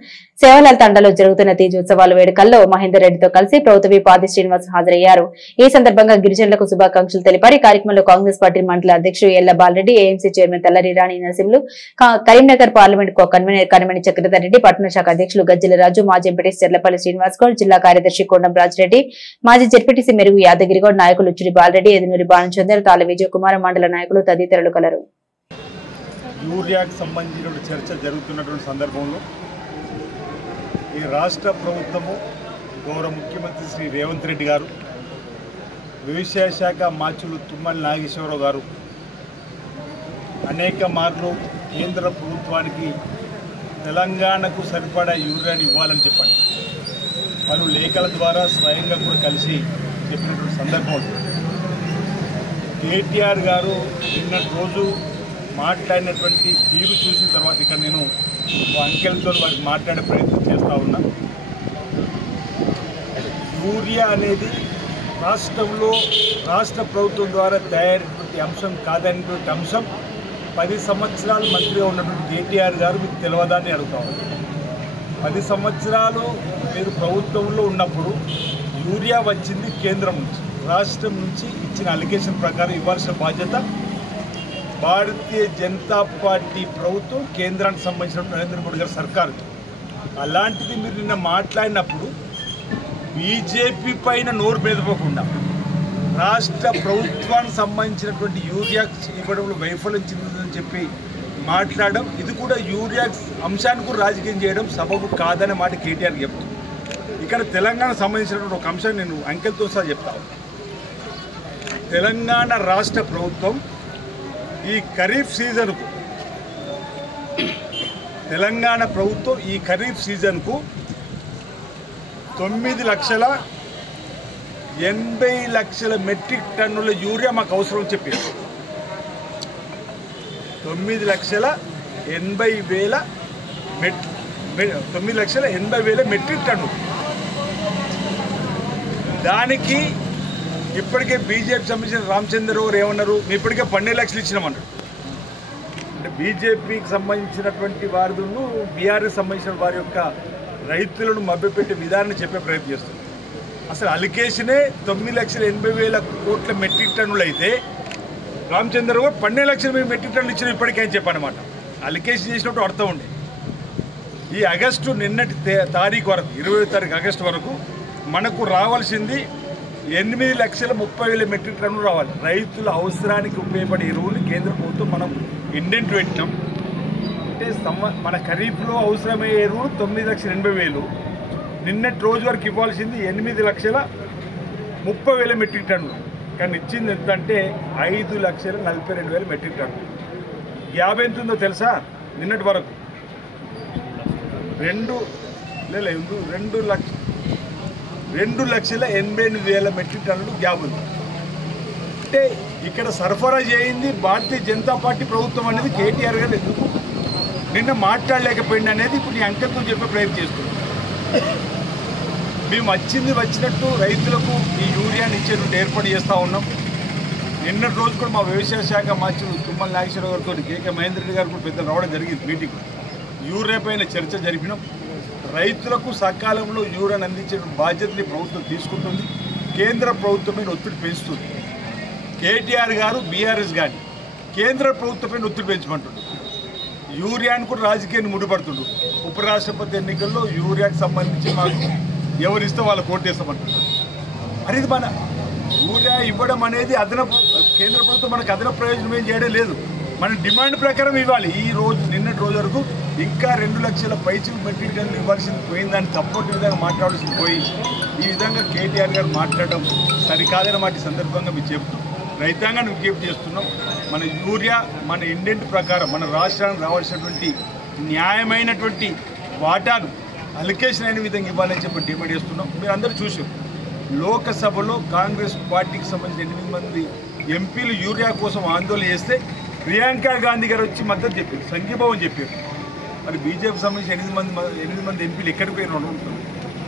సేవలాల్ తండాలో జరుగుతున్న తీజ్ ఉత్సవాల వేడుకల్లో మహేందర్ రెడ్డితో కలిసి ప్రభుత్వ విపాది శ్రీనివాస్ హాజరయ్యారు. ఈ సందర్భంగా గిరిజనులకు శుభాకాంక్షలు తెలిపారు. ఈ కార్యక్రమంలో కాంగ్రెస్ పార్టీ మండల అధ్యక్షుడు Ella Balareddy, AMC chairman Tallari Rani Narasimhulu, Karimnagar parliament co convener Kanimani Chakradhar Reddy, పట్టణ శాఖ అధ్యక్షులు గజ్జల రాజు, మాజీ ఎంపీటీసీ చెర్లపల్లి శ్రీనివాస్ గౌడ్, జిల్లా కార్యదర్శి కొండం రాజిరెడ్డి, మాజీ జెడ్పీటీసీ మెరుగు యాదగిరి గౌడ్, నాయకులు ఉచ్చుడి బాలరెడ్డి, ఎదునూరి భానుచందర్, తాళ విజయ్ కుమార్, మండల నాయకులు తదితరులు కలరు. యూరియాకు సంబంధించిన చర్చ జరుగుతున్నటువంటి సందర్భంలో ఈ రాష్ట్ర ప్రభుత్వము గౌరవ ముఖ్యమంత్రి శ్రీ రేవంత్ రెడ్డి గారు, వ్యవసాయ శాఖ మాచులు తుమ్మల నాగేశ్వరరావు గారు అనేక మార్లు కేంద్ర ప్రభుత్వానికి తెలంగాణకు సరిపడా యూరియాని ఇవ్వాలని చెప్పండి పలు లేఖల ద్వారా స్వయంగా కూడా కలిసి చెప్పినటువంటి సందర్భంలో కేటీఆర్ గారు నిన్నటి రోజు మాట్లాడినటువంటి తీరు చూసిన తర్వాత ఇక్కడ నేను అంకెలతో వారికి మాట్లాడే ప్రయత్నం చేస్తూ ఉన్నా. యూరియా అనేది రాష్ట్రంలో రాష్ట్ర ప్రభుత్వం ద్వారా తయారైనటువంటి అంశం కాదనేటువంటి అంశం 10 సంవత్సరాలు మంత్రిగా ఉన్నటువంటి కేటీఆర్ గారు మీకు తెలియదాన్ని అడుగుతా ఉన్నారు. 10 సంవత్సరాలు మీరు ప్రభుత్వంలో ఉన్నప్పుడు యూరియా వచ్చింది కేంద్రం నుంచి, రాష్ట్రం నుంచి ఇచ్చిన అలిగేషన్ ప్రకారం ఇవ్వాల్సిన బాధ్యత భారతీయ జనతా పార్టీ ప్రభుత్వం, కేంద్రానికి సంబంధించిన నరేంద్ర మోడీ గారి సర్కారు. అలాంటిది మీరు నిన్న మాట్లాడినప్పుడు బీజేపీ పైన నోరు మెదపకుండా రాష్ట్ర ప్రభుత్వానికి సంబంధించినటువంటి యూరియా ఇవ్వడంలో వైఫల్యం చెందిందని చెప్పి మాట్లాడడం, ఇది కూడా యూరియా అంశాన్ని కూడా రాజకీయం చేయడం సబబు కాదనే మాట కేటీఆర్ చెప్తుంది. ఇక్కడ తెలంగాణకు సంబంధించినటువంటి ఒక అంశాన్ని నేను అంకెలతో సహా చెప్తాను. తెలంగాణ రాష్ట్ర ప్రభుత్వం ఈ ఖరీఫ్ సీజన్కు తెలంగాణ ప్రభుత్వం ఈ ఖరీఫ్ సీజన్కు 9,80,00,000 మెట్రిక్ టన్నుల యూరియా మాకు అవసరం చెప్పింది. 9,80,000 మెట్రిక్ టన్నులు. దానికి ఇప్పటికే బీజేపీ సంబంధించిన రామచంద్ర గారు ఏమన్నారు, మేము ఇప్పటికే 12 లక్షలు ఇచ్చినామన్నారు. అంటే బీజేపీకి సంబంధించినటువంటి వారిను బీఆర్ఎస్ సంబంధించిన వారి యొక్క రైతులను మభ్యపెట్టే విధానాన్ని చెప్పే ప్రయత్నం చేస్తుంది. అసలు అలికేషనే 9,80,000 మెట్రిక్ టన్నులు అయితే రామచంద్ర గారు 12 లక్షల మెట్రిక్ టన్నులు ఇచ్చిన ఇప్పటికే అని చెప్పనమాట. అలికేషన్ చేసినట్టు అర్థం ఉండే. ఈ ఆగస్టు నిన్నటి తారీఖు వరకు 20వ తారీఖు ఆగస్టు వరకు మనకు రావాల్సింది 8,30,000 మెట్రిక్ టన్నులు రావాలి. రైతుల అవసరానికి ఉపయోగపడే ఎరువులు కేంద్ర ప్రభుత్వం మనం ఇండెంట్ పెట్టినాం. అంటే మన ఖరీఫ్లో అవసరమయ్యే ఎరువులు 9,80,000, నిన్నటి రోజు వరకు ఇవ్వాల్సింది 8,30,000 మెట్రిక్ టన్నులు. కానీ ఇచ్చింది ఎంత అంటే 5,42,000 మెట్రిక్ టన్నులు. గ్యాప్ ఎంత ఉందో తెలుసా? నిన్నటి వరకు 2,88,000 మెట్రిక్ టన్నులు గ్యాప్ ఉంది. అంటే ఇక్కడ సరఫరా చేయింది భారతీయ జనతా పార్టీ ప్రభుత్వం అనేది కేటీఆర్ గారు ఎందుకు నిన్న మాట్లాడలేకపోయింది అనేది ఇప్పుడు ఈ అంకెలతో చెప్పే ప్రయత్నం చేస్తున్నాం. మేము వచ్చినట్టు రైతులకు ఈ యూరియాని ఇచ్చేటువంటి ఏర్పాటు చేస్తూ ఉన్నాం. నిన్నటి రోజు కూడా మా వ్యవసాయ శాఖ మార్చి తుమ్మల నాగేశ్వరరావు గారితో కేకే మహేందర్ రెడ్డి గారు కూడా పెద్ద రావడం జరిగింది. మీటింగ్ యూరియా పైన చర్చ జరిపినాం. రైతులకు సకాలంలో యూరియాను అందించే బాధ్యతని ప్రభుత్వం తీసుకుంటుంది. కేంద్ర ప్రభుత్వమైన ఒత్తిడి పెంచుతుంది. కేటీఆర్ గారు బీఆర్ఎస్ కానీ కేంద్ర ప్రభుత్వమైన ఒత్తిడి పెంచమంటుంది. యూరియాను కూడా రాజకీయాన్ని ముడిపడుతుండు. ఉపరాష్ట్రపతి ఎన్నికల్లో యూరియాకు సంబంధించి మాకు ఎవరిస్తే వాళ్ళకు ఓటేస్తామంటున్నారు. మరి ఇది మన యూరియా ఇవ్వడం అనేది అదనపు కేంద్ర ప్రభుత్వం మనకు అదనపు ప్రయోజనం ఏం చేయడం లేదు. మన డిమాండ్ ప్రకారం ఇవ్వాలి. నిన్నటి రోజు వరకు ఇంకా 2 లక్షల పైచిలు మెట్రిక్ టన్నులు ఇవ్వాల్సింది పోయిందని తప్పటి విధంగా మాట్లాడాల్సింది పోయి ఈ విధంగా కేటీఆర్ గారు మాట్లాడడం సరికాదని మాట సందర్భంగా మీరు చెప్తూ రైతాంగాన్ని విజ్ఞప్తి చేస్తున్నాం. మన యూరియా మన ఇండెంట్ ప్రకారం మన రాష్ట్రానికి రావాల్సినటువంటి న్యాయమైనటువంటి వాటాను అలికేషన్ అయిన విధంగా ఇవ్వాలని చెప్పి డిమాండ్ చేస్తున్నాం. మీరు అందరూ చూసారు, లోకసభలో కాంగ్రెస్ పార్టీకి సంబంధించిన 8 మంది ఎంపీలు యూరియా కోసం ఆందోళన చేస్తే ప్రియాంక గాంధీ గారు వచ్చి మద్దతు చెప్పారు, సంఘీభావం చెప్పారు. మరి బీజేపీ సంబంధించిన 8 మంది ఎంపీలు ఎక్కడికి పోయిన అడుగుతున్నారు.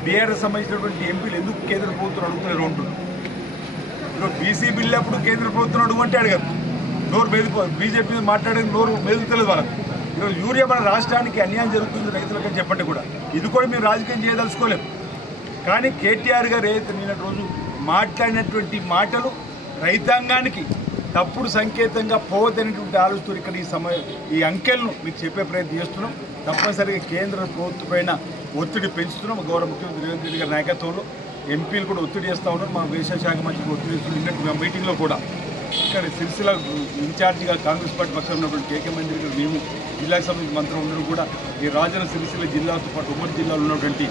బీఆర్ఎస్ సంబంధించినటువంటి ఎంపీలు ఎందుకు కేంద్ర ప్రభుత్వం అడుగుతున్నారు అంటున్నారు. ఇప్పుడు బీసీ బిల్లు అప్పుడు కేంద్ర ప్రభుత్వం అడుగుంటే అడగదు, నోరు బీజేపీ మాట్లాడేది నోరు మెదులుతలేదు వాళ్ళకు. ఈరోజు యూరియా మన రాష్ట్రానికి అన్యాయం జరుగుతుంది రైతులకు అని చెప్పండి కూడా, ఇది కూడా మేము రాజకీయం చేయదలుచుకోలేము. కానీ కేటీఆర్ గారు ఏదైతే నిన్నటి రోజు మాట్లాడినటువంటి మాటలు రైతాంగానికి తప్పుడు సంకేతంగా పోవద్దనేటువంటి ఆలోచనతో ఇక్కడ ఈ అంకెలను మీకు చెప్పే ప్రయత్నం చేస్తున్నాం. తప్పనిసరిగా కేంద్ర ప్రభుత్వం పైన ఒత్తిడి పెంచుతున్నాం. గౌరవ ముఖ్యమంత్రి రేవంత్ రెడ్డి గారి నాయకత్వంలో ఎంపీలు కూడా ఒత్తిడి చేస్తూ ఉన్నారు. మా వ్యవసాయ శాఖ మంత్రికి ఒత్తిడి చేస్తున్నారు. నిన్నటి మీటింగ్లో కూడా ఇక్కడ సిరిసిల్ల ఇన్ఛార్జిగా కాంగ్రెస్ పార్టీ పక్షాన ఉన్నటువంటి కేకే మంత్రి గారు, మేము జిల్లాకు సంబంధించిన మంత్రులు అందరూ కూడా ఈ రాజన్న సిరిసిల్ల జిల్లాతో పాటు ఉమ్మడి జిల్లాలో ఉన్నటువంటి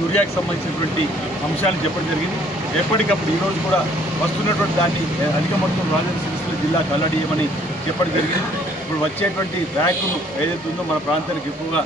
యూరియాకి సంబంధించినటువంటి అంశాలు చెప్పడం జరిగింది. ఎప్పటికప్పుడు ఈరోజు కూడా వస్తున్నటువంటి దాన్ని అధిక మొత్తం రాజన్న సిరిసిల్ల జిల్లాకు అల్లడియమని చెప్పడం జరిగింది. ఇప్పుడు వచ్చేటువంటి బ్యాగును ఏదైతే ఉందో మన ప్రాంతానికి ఎక్కువగా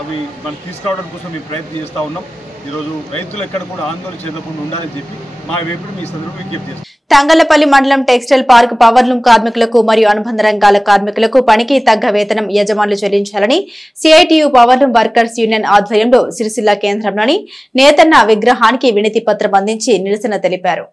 అవి మనం తీసుకురావడం కోసం మేము ప్రయత్నం చేస్తూ ఉన్నాం. ఈరోజు రైతులు ఎక్కడ కూడా ఆందోళన చెందకుండా ఉండాలని చెప్పి మా వైపు మీ సందర్భంగా విజ్ఞప్తి చేస్తాం. తంగళ్లపల్లి మండలం టెక్స్టైల్ పార్క్ పవర్లూమ్ కార్మికులకు మరియు అనుబంధ రంగాల కార్మికులకు పనికి తగ్గ వేతనం యజమానులు చెల్లించాలని సిఐటియు పవర్లూమ్ వర్కర్స్ యూనియన్ ఆధ్వర్యంలో సిరిసిల్ల కేంద్రంలోని నేతన్న విగ్రహానికి వినతి పత్రం అందించి నిరసన తెలిపారు.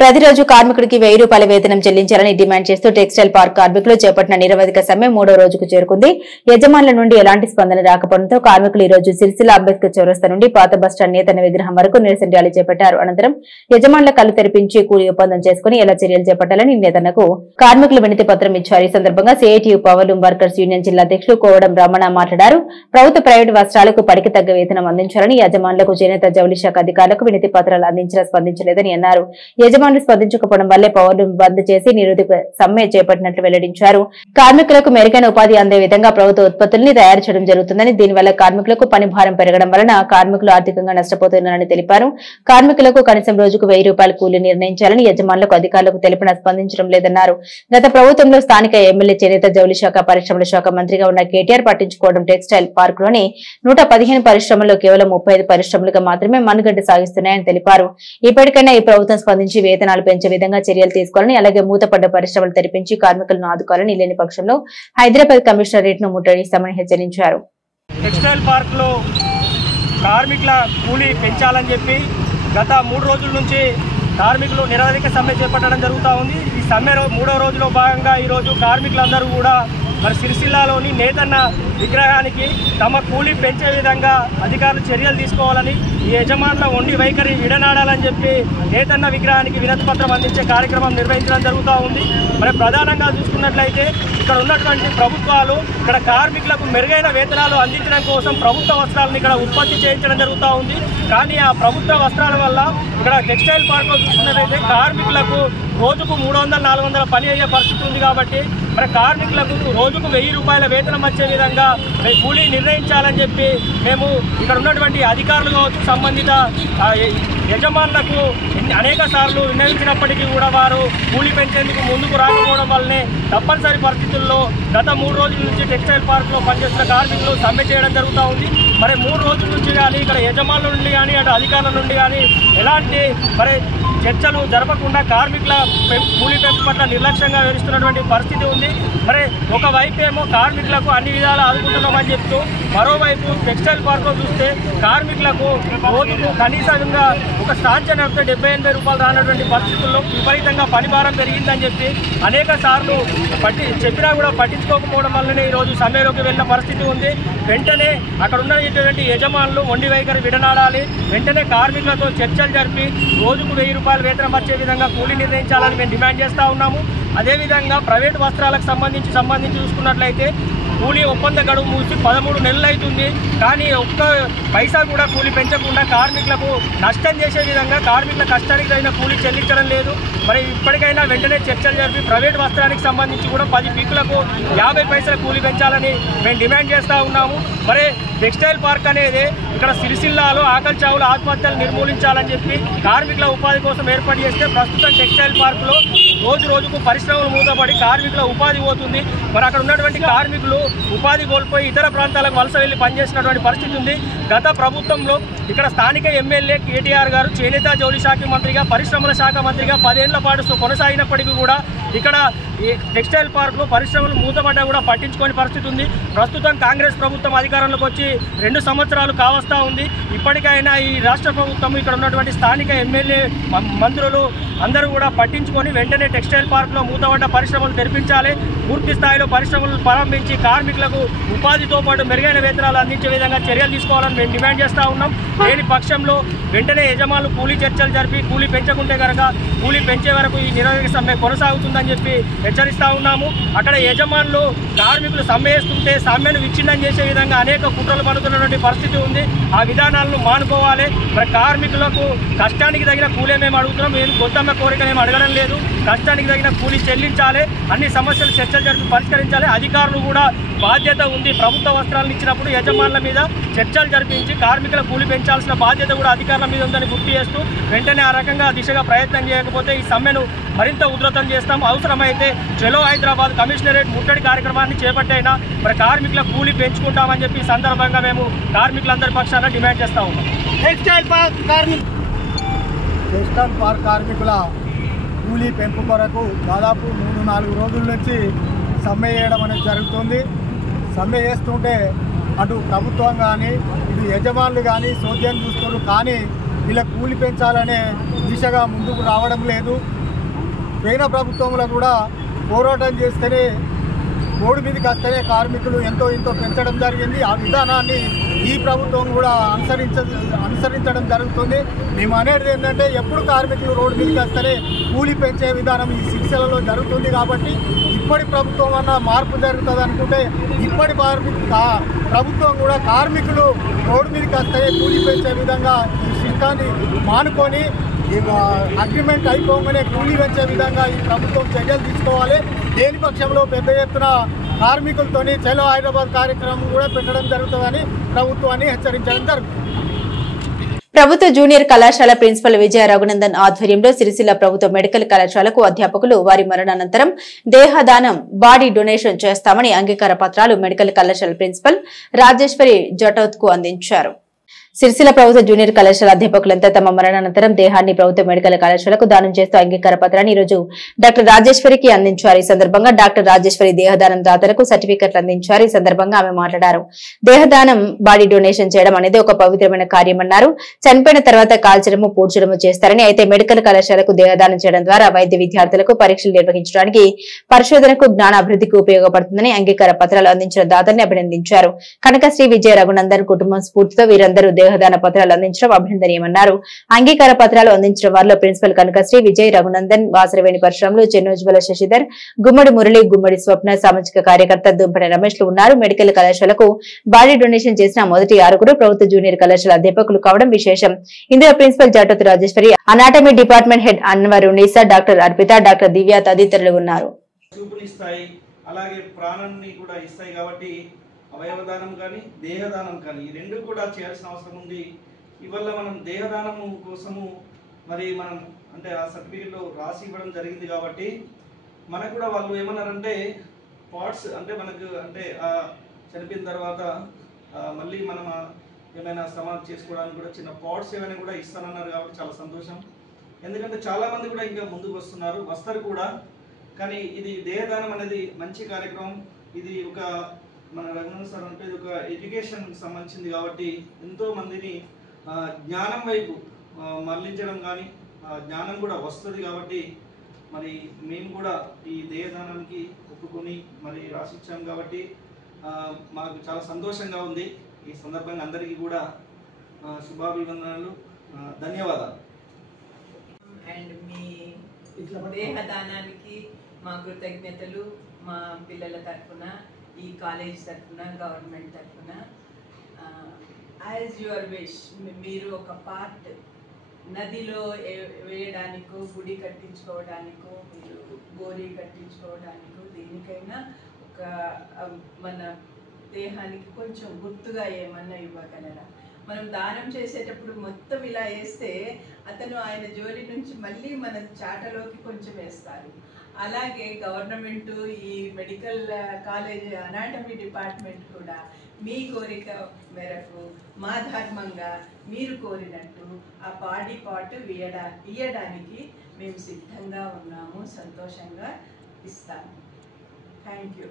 ప్రతిరోజు కార్మికుడికి 1000 రూపాయల వేతనం చెల్లించాలని డిమాండ్ చేస్తూ టెక్స్టైల్ పార్క్ కార్మికులు చేపట్టిన నిరవధిక సమ్మె 3వ రోజుకు చేరుకుంది. యజమానుల నుండి ఎలాంటి స్పందన రాకపోవడంతో కార్మికులు ఈ రోజు సిరిసిల్ల అంబేద్కర్ చౌరస్తా నుండి పాత బస్టాండ్ నేతన్న విగ్రహం వరకు నిరసన ర్యాలీ చేపట్టారు. అనంతరం యజమానుల కళ్లు తెరిపించి కూలీ ఒప్పందం చేసుకుని ఎలా చర్యలు చేపట్టాలని నేతన్నకు కార్మికులు వినతి పత్రం ఇచ్చారు. ఈ సందర్భంగా సిఐటియు పవర్లూమ్ వర్కర్స్ యూనియన్ జిల్లా అధ్యక్షులు కోవడం రమణ మాట్లాడారు. ప్రభుత్వ ప్రైవేటు వస్త్రాలకు పనికి తగ్గ వేతనం అందించాలని యజమానులకు చేనేత జౌళి శాఖ అధికారులకు వినతి పత్రాలు అందించినా స్పందించలేదని అన్నారు. యజమానులు స్పందించకపోవడం వల్లే పవర్లూమ్ బంద్ చేసి నిరోధక సమ్మె చేపట్టినట్లు వెల్లడించారు. కార్మికులకు మెరుగైన ఉపాధి అందే విధంగా ప్రభుత్వ ఉత్పత్తుల్ని తయారు చేయడం జరుగుతుందని, దీనివల్ల కార్మికులకు పని భారం పెరగడం వలన కార్మికులు ఆర్థికంగా నష్టపోతున్నారని తెలిపారు. కార్మికులకు కనీసం రోజుకు 1000 రూపాయల కూలీ నిర్ణయించాలని యజమానులకు అధికారులకు తెలిపినా స్పందించడం లేదన్నారు. గత ప్రభుత్వంలో స్థానిక ఎమ్మెల్యే చేనేత జౌళి శాఖ పరిశ్రమల శాఖ మంత్రిగా ఉన్న కేటీఆర్ పట్టించుకోవడం టెక్స్టైల్ పార్క్ లోని 115 పరిశ్రమల్లో కేవలం 35 పరిశ్రమలుగా మాత్రమే మనుగడ్డ సాగిస్తున్నాయని తెలిపారు. ఇప్పటికైనా ఈ ప్రభుత్వం స్పందించి వేతనాలు పెంచే విధంగా చర్యలు తీసుకోవాలని, అలాగే మూతపడ్డ పరిశ్రమలు తెరిపించి కార్మికులను ఆదుకోవాలని, లేని పక్షంలో హైదరాబాద్ కమిషనరేట్ ను ముట్టడిస్తామని హెచ్చరించారు. టెక్స్టైల్ పార్క్ లో కార్మికుల కూలీ పెంచాలని చెప్పి గత 3 రోజుల నుంచి కార్మికులు నిరవధిక సమ్మె చేపట్టడం జరుగుతూ ఉంది. ఈ సమ్మె 3వ రోజులో భాగంగా ఈరోజు కార్మికులందరూ కూడా మరి సిరిసిల్లాలోని నేతన్న విగ్రహానికి తమ కూలీ పెంచే విధంగా అధికారులు చర్యలు తీసుకోవాలని, ఈ యజమానుల వండి వైఖరి విడనాడాలని చెప్పి నేతన్న విగ్రహానికి వినతి పత్రం అందించే కార్యక్రమం నిర్వహించడం జరుగుతూ ఉంది. మరి ప్రధానంగా చూసుకున్నట్లయితే ఇక్కడ ఉన్నటువంటి ప్రభుత్వాలు ఇక్కడ కార్మికులకు మెరుగైన వేతనాలు అందించడం కోసం ప్రభుత్వ వస్త్రాలను ఇక్కడ ఉత్పత్తి చేయించడం జరుగుతూ ఉంది. కానీ ఆ ప్రభుత్వ వస్త్రాల వల్ల ఇక్కడ టెక్స్టైల్ పార్క్లో చూసుకున్నట్లయితే కార్మికులకు రోజుకు 300-400 పని అయ్యే పరిస్థితి ఉంది. కాబట్టి మరి కార్మికులకు రోజుకు 1000 రూపాయల వేతనం వచ్చే విధంగా కూలీ నిర్ణయించాలని చెప్పి మేము ఇక్కడ ఉన్నటువంటి అధికారులు కావచ్చు, సంబంధిత యజమానులకు అనేక సార్లు విన్నవించినప్పటికీ కూడా వారు కూలీ పెంచేందుకు ముందుకు రాకపోవడం వల్లనే తప్పనిసరి పరిస్థితుల్లో గత 3 రోజుల నుంచి టెక్స్టైల్ పార్క్లో పనిచేస్తున్న కార్మికులు సమ్మె చేయడం జరుగుతూ ఉంది. మరి 3 రోజుల నుంచి కానీ ఇక్కడ యజమానుల నుండి కానీ అటు అధికారుల నుండి కానీ ఎలాంటి మరి చర్చలు జరపకుండా కార్మికుల కూలీ పెంపు పట్ల నిర్లక్ష్యంగా వ్యవహరిస్తున్నటువంటి పరిస్థితి ఉంది. మరి ఒకవైపు ఏమో కార్మికులకు అన్ని విధాలు ఆదుకుంటున్నామని చెప్తూ, మరోవైపు టెక్స్టైల్ పార్క్లో చూస్తే కార్మికులకు రోజుకు కనీసంగా ఒక స్టాంచ్ నడిపితే 70-80 రూపాయలు రానటువంటి పరిస్థితుల్లో విపరీతంగా పనిభారం పెరిగిందని చెప్పి అనేక సార్లు చెప్పినా కూడా పట్టించుకోకపోవడం వల్లనే ఈరోజు సమ్మెలోకి వెళ్ళిన పరిస్థితి ఉంది. వెంటనే అక్కడ ఉన్నటువంటి యజమానులు వండి వైఖరి విడనాడాలి, వెంటనే కార్మికులతో చర్చలు జరిపి రోజుకు 1000 రూపాయల వేతనం వచ్చే విధంగా కూలీ నిర్ణయించాలని మేము డిమాండ్ చేస్తూ ఉన్నాము. అదేవిధంగా ప్రైవేటు వస్త్రాలకు సంబంధించి చూసుకున్నట్లయితే కూలీ ఒప్పంద గడువు మూసి 13 నెలలు అవుతుంది. కానీ ఒక్క పైసా కూడా కూలీ పెంచకుండా కార్మికులకు నష్టం చేసే విధంగా కార్మికుల కష్టానికి తగిన కూలీ చెల్లించడం లేదు. మరి ఇప్పటికైనా వెంటనే చర్చలు జరిపి ప్రైవేట్ వస్త్రానికి సంబంధించి కూడా 10 పీకులకు 50 పైసల కూలీ పెంచాలని మేము డిమాండ్ చేస్తూ ఉన్నాము. మరి టెక్స్టైల్ పార్క్ అనేది ఇక్కడ సిరిసిల్లాలో ఆకలి చావుల ఆత్మహత్యలు నిర్మూలించాలని చెప్పి కార్మికుల ఉపాధి కోసం ఏర్పాటు చేస్తే ప్రస్తుతం టెక్స్టైల్ పార్కులో రోజు రోజుకు పరిశ్రమలు మూతపడి కార్మికుల ఉపాధి పోతుంది. మరి అక్కడ ఉన్నటువంటి కార్మికులు ఉపాధి కోల్పోయి ఇతర ప్రాంతాలకు వలస వెళ్లి పనిచేసినటువంటి పరిస్థితి ఉంది. గత ప్రభుత్వంలో ఇక్కడ స్థానిక ఎమ్మెల్యే కేటీఆర్ గారు చేనేత జౌళి శాఖ మంత్రిగా పరిశ్రమల శాఖ మంత్రిగా 10 ఏళ్ల పాటు కొనసాగినప్పటికీ కూడా ఇక్కడ ఈ టెక్స్టైల్ పార్కులో పరిశ్రమలు మూతపడ్డా కూడా పట్టించుకోని పరిస్థితి ఉంది. ప్రస్తుతం కాంగ్రెస్ ప్రభుత్వం అధికారంలోకి వచ్చి 2 సంవత్సరాలు కావస్తా ఉంది. ఇప్పటికైనా ఈ రాష్ట్ర ప్రభుత్వం ఇక్కడ ఉన్నటువంటి స్థానిక ఎమ్మెల్యే మంత్రులు అందరూ కూడా పట్టించుకొని వెంటనే టెక్స్టైల్ పార్కులో మూతపడ్డ పరిశ్రమలు తెరిపించాలి. పూర్తి స్థాయిలో పరిశ్రమలు ప్రారంభించి కార్మికులకు ఉపాధితో పాటు మెరుగైన వేతనాలు అందించే విధంగా చర్యలు తీసుకోవాలని మేము డిమాండ్ చేస్తూ ఉన్నాం. లేని పక్షంలో వెంటనే యజమానులు కూలీ చర్చలు జరిపి కూలీ పెంచకుంటే కనుక కూలీ పెంచే వరకు ఈ నిరవధిక సమ్మె కొనసాగుతుందని చెప్పి హెచ్చరిస్తూ ఉన్నాము. అక్కడ యజమానులు కార్మికులు సమ్మె చేస్తుంటే సమ్మెను విచ్ఛిన్నం చేసే విధంగా అనేక కుట్రలు పడుతున్నటువంటి పరిస్థితి ఉంది. ఆ విధానాలను మానుకోవాలి. మరి కార్మికులకు కష్టానికి తగిన కూలీ మేము అడుగుతున్నాం. మేము కొత్తమ్మ కోరిక మేము అడగడం లేదు. కష్టానికి తగిన కూలీ చెల్లించాలి. అన్ని సమస్యలు చర్చలు జరిపి పరిష్కరించాలి. అధికారులు కూడా బాధ్యత ఉంది. ప్రభుత్వ వస్త్రాలను ఇచ్చినప్పుడు యజమానుల మీద చర్చలు జరిపించి కార్మికుల కూలీ పెంచాల్సిన బాధ్యత కూడా అధికారుల మీద ఉందని గుర్తు చేస్తూ వెంటనే ఆ రకంగా దిశగా ప్రయత్నం చేయకపోతే ఈ సమ్మెను మరింత ఉధృతం చేస్తాం. అవసరమైతే చలో హైదరాబాద్ కమిషనరేట్ ముట్టడి కార్యక్రమాన్ని చేపట్టైనా మరి కార్మికుల కూలీ పెంచుకుంటామని చెప్పి ఈ సందర్భంగా మేము కార్మికులందరి పక్షాన డిమాండ్ చేస్తూ ఉన్నాం. టెక్స్టైల్ పార్క్ కార్మికుల కూలీ పెంపు కొరకు దాదాపు 3-4 రోజుల నుంచి సమ్మె చేయడం అనేది జరుగుతుంది. సమ్మె చేస్తుంటే అటు ప్రభుత్వం కానీ ఇటు యజమానులు కానీ సోద్యం చూస్తున్నారు. కానీ వీళ్ళ కూలి పెంచాలనే దిశగా ముందుకు రావడం లేదు. పోయిన ప్రభుత్వంలో కూడా పోరాటం చేస్తేనే రోడ్డు మీదకి వస్తేనే కార్మికులు ఎంతో పెంచడం జరిగింది. ఆ విధానాన్ని ఈ ప్రభుత్వం కూడా అనుసరించడం జరుగుతుంది. మేము అనేది ఏంటంటే ఎప్పుడు కార్మికులు రోడ్డు మీదకి వస్తేనే కూలి పెంచే విధానం ఈ సిరిసిల్లలో జరుగుతుంది. కాబట్టి ఇప్పటి ప్రభుత్వం అన్న మార్పు జరుగుతుంది అనుకుంటే ఇప్పటి ప్రభుత్వం కూడా కార్మికులు రోడ్డు మీదకి వస్తే కూలి పెంచే విధంగా ఈ సిస్టాన్ని మానుకొని అగ్రిమెంట్ అయిపోగానే కూలీ పెంచే విధంగా ఈ ప్రభుత్వం చర్యలు తీసుకోవాలి. లేని పక్షంలో పెద్ద ఎత్తున కార్మికులతోని చలో హైదరాబాద్ కార్యక్రమం కూడా పెట్టడం జరుగుతుందని ప్రభుత్వాన్ని హెచ్చరించడం జరుగుతుంది. ప్రభుత్వ జూనియర్ కళాశాల ప్రిన్సిపల్ విజయ రఘునందన్ ఆధ్వర్యంలో సిరిసిల్ల ప్రభుత్వ మెడికల్ కళాశాలకు అధ్యాపకులు వారి మరణానంతరం దేహదానం బాడీ డొనేషన్ చేస్తామని అంగీకార పత్రాలు మెడికల్ కళాశాల ప్రిన్సిపల్ రాజేశ్వరి జటౌత్ కు అందించారు. సిరిసిల్ల ప్రభుత్వ జూనియర్ కళాశాల అధ్యాపకులంతా తమ మరణానంతరం దేహాన్ని ప్రభుత్వ మెడికల్ కళాశాలకు దానం చేస్తూ అంగీకార పత్రాన్ని ఈరోజు డాక్టర్ రాజేశ్వరికి అందించారు. ఈ సందర్భంగా డాక్టర్ రాజేశ్వరి దేహదానం దాతలకు సర్టిఫికెట్లు అందించారు. ఈ సందర్భంగా ఆమె మాట్లాడారు. దేహదానం బాడీ డొనేషన్ చేయడం అనేది ఒక పవిత్రమైన కార్యమన్నారు. చనిపోయిన తర్వాత కాల్చడము పూడ్చడము చేస్తారని, అయితే మెడికల్ కళాశాలకు దేహదానం చేయడం ద్వారా వైద్య విద్యార్థులకు పరీక్షలు నిర్వహించడానికి పరిశోధనకు జ్ఞానాభివృద్ధికి ఉపయోగపడుతుందని అంగీకార పత్రాలు అందించిన దాతల్ని అభినందించారు. కనకశ్రీ విజయ రఘునందన్ కుటుంబం స్ఫూర్తితో వీరందరూ దేహదాన పత్రాలు అందించడం అభినందనీయమన్నారు. అంగీకార పత్రాలు అందించిన వారిలో ప్రిన్సిపల్ కనకశ్రీ, విజయ్ రఘునందన్, వాసరవేణి పరశురాములు, చెన్నోజ్వల శశిధర్, గుమ్మడి మురళి, గుమ్మడి స్వప్న, సామాజిక కార్యకర్త దుంపటి రమేష్లు ఉన్నారు. మెడికల్ కళాశాలకు బాడీ డొనేషన్ చేసిన మొదటి 6 ప్రభుత్వ జూనియర్ కళాశాల అధ్యాపకులు కావడం విశేషం. ఇందులో principal Jatoth Rajeshwari, anatomy department head Anwar Unnisa, doctor Arpita, doctor Divya తదితరులు ఉన్నారు. అలాగే ప్రాణాన్ని కూడా ఇస్తాయి. కాబట్టి అవయవదానం కానీ దేహదానం కానీ ఈ రెండు కూడా చేయాల్సిన అవసరం ఉంది. ఇవల్ల మనం దేహదానము కోసము మరి మనం అంటే ఆ సర్టిఫికేట్లో రాసి ఇవ్వడం జరిగింది. కాబట్టి మనకు కూడా వాళ్ళు ఏమన్నారంటే పార్ట్స్ అంటే మనకు అంటే చనిపోయిన తర్వాత మళ్ళీ మనం ఏమైనా సమాధి చేసుకోవడానికి కూడా చిన్న పార్ట్స్ ఏమైనా కూడా ఇస్తానన్నారు. కాబట్టి చాలా సంతోషం. ఎందుకంటే చాలామంది కూడా ఇంకా ముందుకు వస్తారు కూడా. కానీ ఇది దేహదానం అనేది మంచి కార్యక్రమం. ఇది ఒక మన రఘునందన్ సార్ అంటే ఇది ఒక ఎడ్యుకేషన్కి సంబంధించింది. కాబట్టి ఎంతో మందిని జ్ఞానం వైపు మళ్ళించడం కానీ జ్ఞానం కూడా వస్తుంది. కాబట్టి మరి మేము కూడా ఈ దేహదానానికి ఒప్పుకొని మరి రాసిచ్చాం. కాబట్టి మాకు చాలా సంతోషంగా ఉంది. ఈ సందర్భంగా అందరికీ కూడా శుభాభివందనాలు, ధన్యవాదాలు. అండ్ మీ దేహదానానికి మా కృతజ్ఞతలు మా పిల్లల తరఫున, ఈ కాలేజ్ తరఫున, గవర్నమెంట్ తరఫున. యాజ్ యువర్ విష్, మీరు ఒక పార్ట్ నదిలో వేయడానికో, గుడి కట్టించుకోవడానికో, మీరు గోరీ కట్టించుకోవడానికో, దేనికైనా ఒక మన దేహానికి కొంచెం గుర్తుగా ఏమన్నా ఇవ్వగలరా? మనం దానం చేసేటప్పుడు మొత్తం ఇలా వేస్తే అతను ఆయన జోలి నుంచి మళ్ళీ మన చాటలోకి కొంచెం వేస్తారు. అలాగే గవర్నమెంటు, ఈ మెడికల్ కాలేజ్ అనాటమీ డిపార్ట్మెంట్ కూడా మీ కోరిక మేరకు మా ధర్మంగా మీరు కోరినట్టు ఆ బాడీ పార్ట్ ఇయ్యడానికి మేము సిద్ధంగా ఉన్నాము. సంతోషంగా ఇస్తాము. Thank you.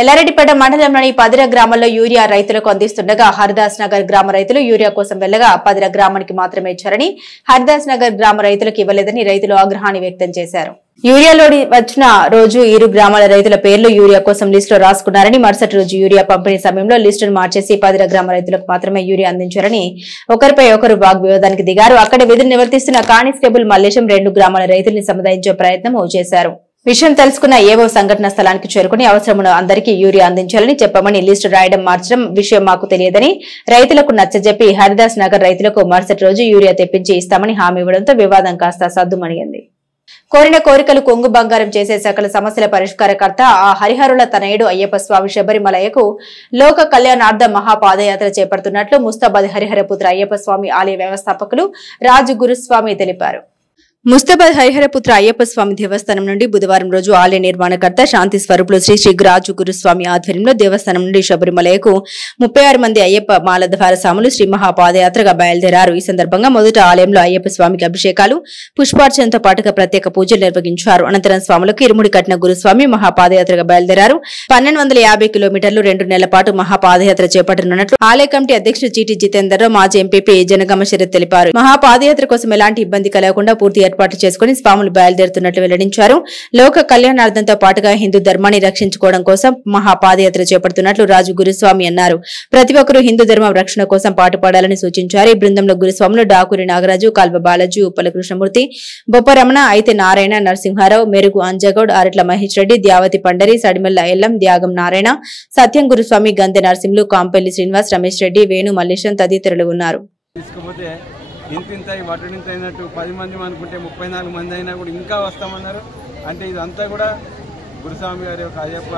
ఎల్లారెడ్డిపేట మండలంలోని పదిర గ్రామంలో యూరియా రైతులకు అందిస్తుండగా హరిదాస్ నగర్ గ్రామ రైతులు యూరియా కోసం వెళ్లగా పదిర గ్రామానికి మాత్రమే ఇచ్చారని, హరిదాస్ నగర్ గ్రామ రైతులకు ఇవ్వలేదని రైతులు ఆగ్రహాన్ని వ్యక్తం చేశారు. యూరియాలోడి వచ్చిన రోజు ఇరు గ్రామాల రైతుల పేర్లు యూరియా కోసం లిస్టులో రాసుకున్నారని, మరుసటి రోజు యూరియా పంపిణీ సమయంలో లిస్టును మార్చేసి పదిర గ్రామ రైతులకు మాత్రమే యూరియా అందించారని ఒకరిపై ఒకరు వాగ్వివాదానికి దిగారు. అక్కడ విధులు నిర్వర్తిస్తున్న కానిస్టేబుల్ మల్లేశం 2 గ్రామాల రైతుల్ని సముదాయించే ప్రయత్నం చేశారు. విషయం తెలుసుకున్న ఏవో సంఘటన స్థలానికి చేరుకుని అవసరమున్న అందరికీ యూరియా అందించాలని చెప్పమని లిస్టు రాయడం మార్చడం విషయం మాకు తెలియదని రైతులకు నచ్చజెప్పి హరిదాస్ నగర్ రైతులకు మరుసటి రోజు యూరియా తెప్పించి ఇస్తామని హామీ ఇవ్వడంతో వివాదం కాస్త సద్దుమణిగింది. కోరిన కోరికలు కొంగు బంగారం చేసే సకల సమస్యల పరిష్కారకర్త ఆ హరిహరుల తనయుడు అయ్యప్ప స్వామి శబరిమలయకు లోక కళ్యాణార్థం మహాపాదయాత్ర చేపడుతున్నట్లు ముస్తాబాద్ హరిహరపుత్ర అయ్యప్ప స్వామి ఆలయ వ్యవస్థాపకులు రాజు గురుస్వామి తెలిపారు. ముస్తాబాద్ హరిహరపుత్ర అయ్యప్ప స్వామి దేవస్థానం నుండి బుధవారం రోజు ఆలయ నిర్మాణకర్త శాంతి స్వరూపులు శ్రీ శ్రీ రాజు గురుస్వామి ఆధ్వర్యంలో దేవస్థానం నుండి శబరిమలయకు 36 మంది అయ్యప్ప మాలధార స్వాములు శ్రీ మహాపాదయాత్రగా బయలుదేరారు. ఈ సందర్భంగా మొదట ఆలయంలో అయ్యప్ప స్వామికి అభిషేకాలు, పుష్పార్చనతో పాటుగా ప్రత్యేక పూజలు నిర్వహించారు. అనంతరం స్వాములకు ఇరుముడి కట్టిన గురుస్వామి మహాపాదయాత్రగా బయలుదేరారు. 1250 కిలోమీటర్లు 2 నెలల పాటు మహాపాదయాత్ర చేపట్టనున్నట్లు ఆలయ కమిటీ అధ్యక్షుడు జీటీ జితేందర్ రావు, మాజీ ఎంపీపీ జనగామ శరత్ తెలిపారు. మహాపాదయాత్ర కోసం ఎలాంటి ఇబ్బంది కలగకుండా పూర్తి ఏర్పాటు చేసుకుని స్వాములు బయలుదేరుతున్నట్లు వెల్లడించారు. లోక కళ్యాణార్థంతో పాటుగా హిందూ ధర్మాన్ని రక్షించుకోవడం కోసం మహాపాదయాత్ర చేపడుతున్నట్లు రాజు గురుస్వామి అన్నారు. ప్రతి ఒక్కరూ హిందూ ధర్మం రక్షణ కోసం పాటుపడాలని సూచించారు. ఈ బృందంలో గురుస్వాములు డాకూరి నాగరాజు, కాల్వ బాలాజీ, ఉప్పల కృష్ణమూర్తి, బొప్పరమణ, అయితే నారాయణ, నరసింహారావు, మెరుగు అంజగౌడ్, అరట్ల మహేష్ రెడ్డి, ద్యావతి పండరి, సడిమెల్ల ఎల్లం, త్యాగం నారాయణ, సత్యం గురుస్వామి, గంధె నరసింహులు, కాంపల్లి శ్రీనివాస్, రమేష్ రెడ్డి, వేణు మల్లేశం తదితరులు ఉన్నారు. ఇంత వడ్డింత అయినట్టు 10 మంది అనుకుంటే 34 మంది అయినా కూడా ఇంకా వస్తామన్నారు. అంటే ఇదంతా కూడా గురుస్వామి గారి యొక్క అయ్యప్ప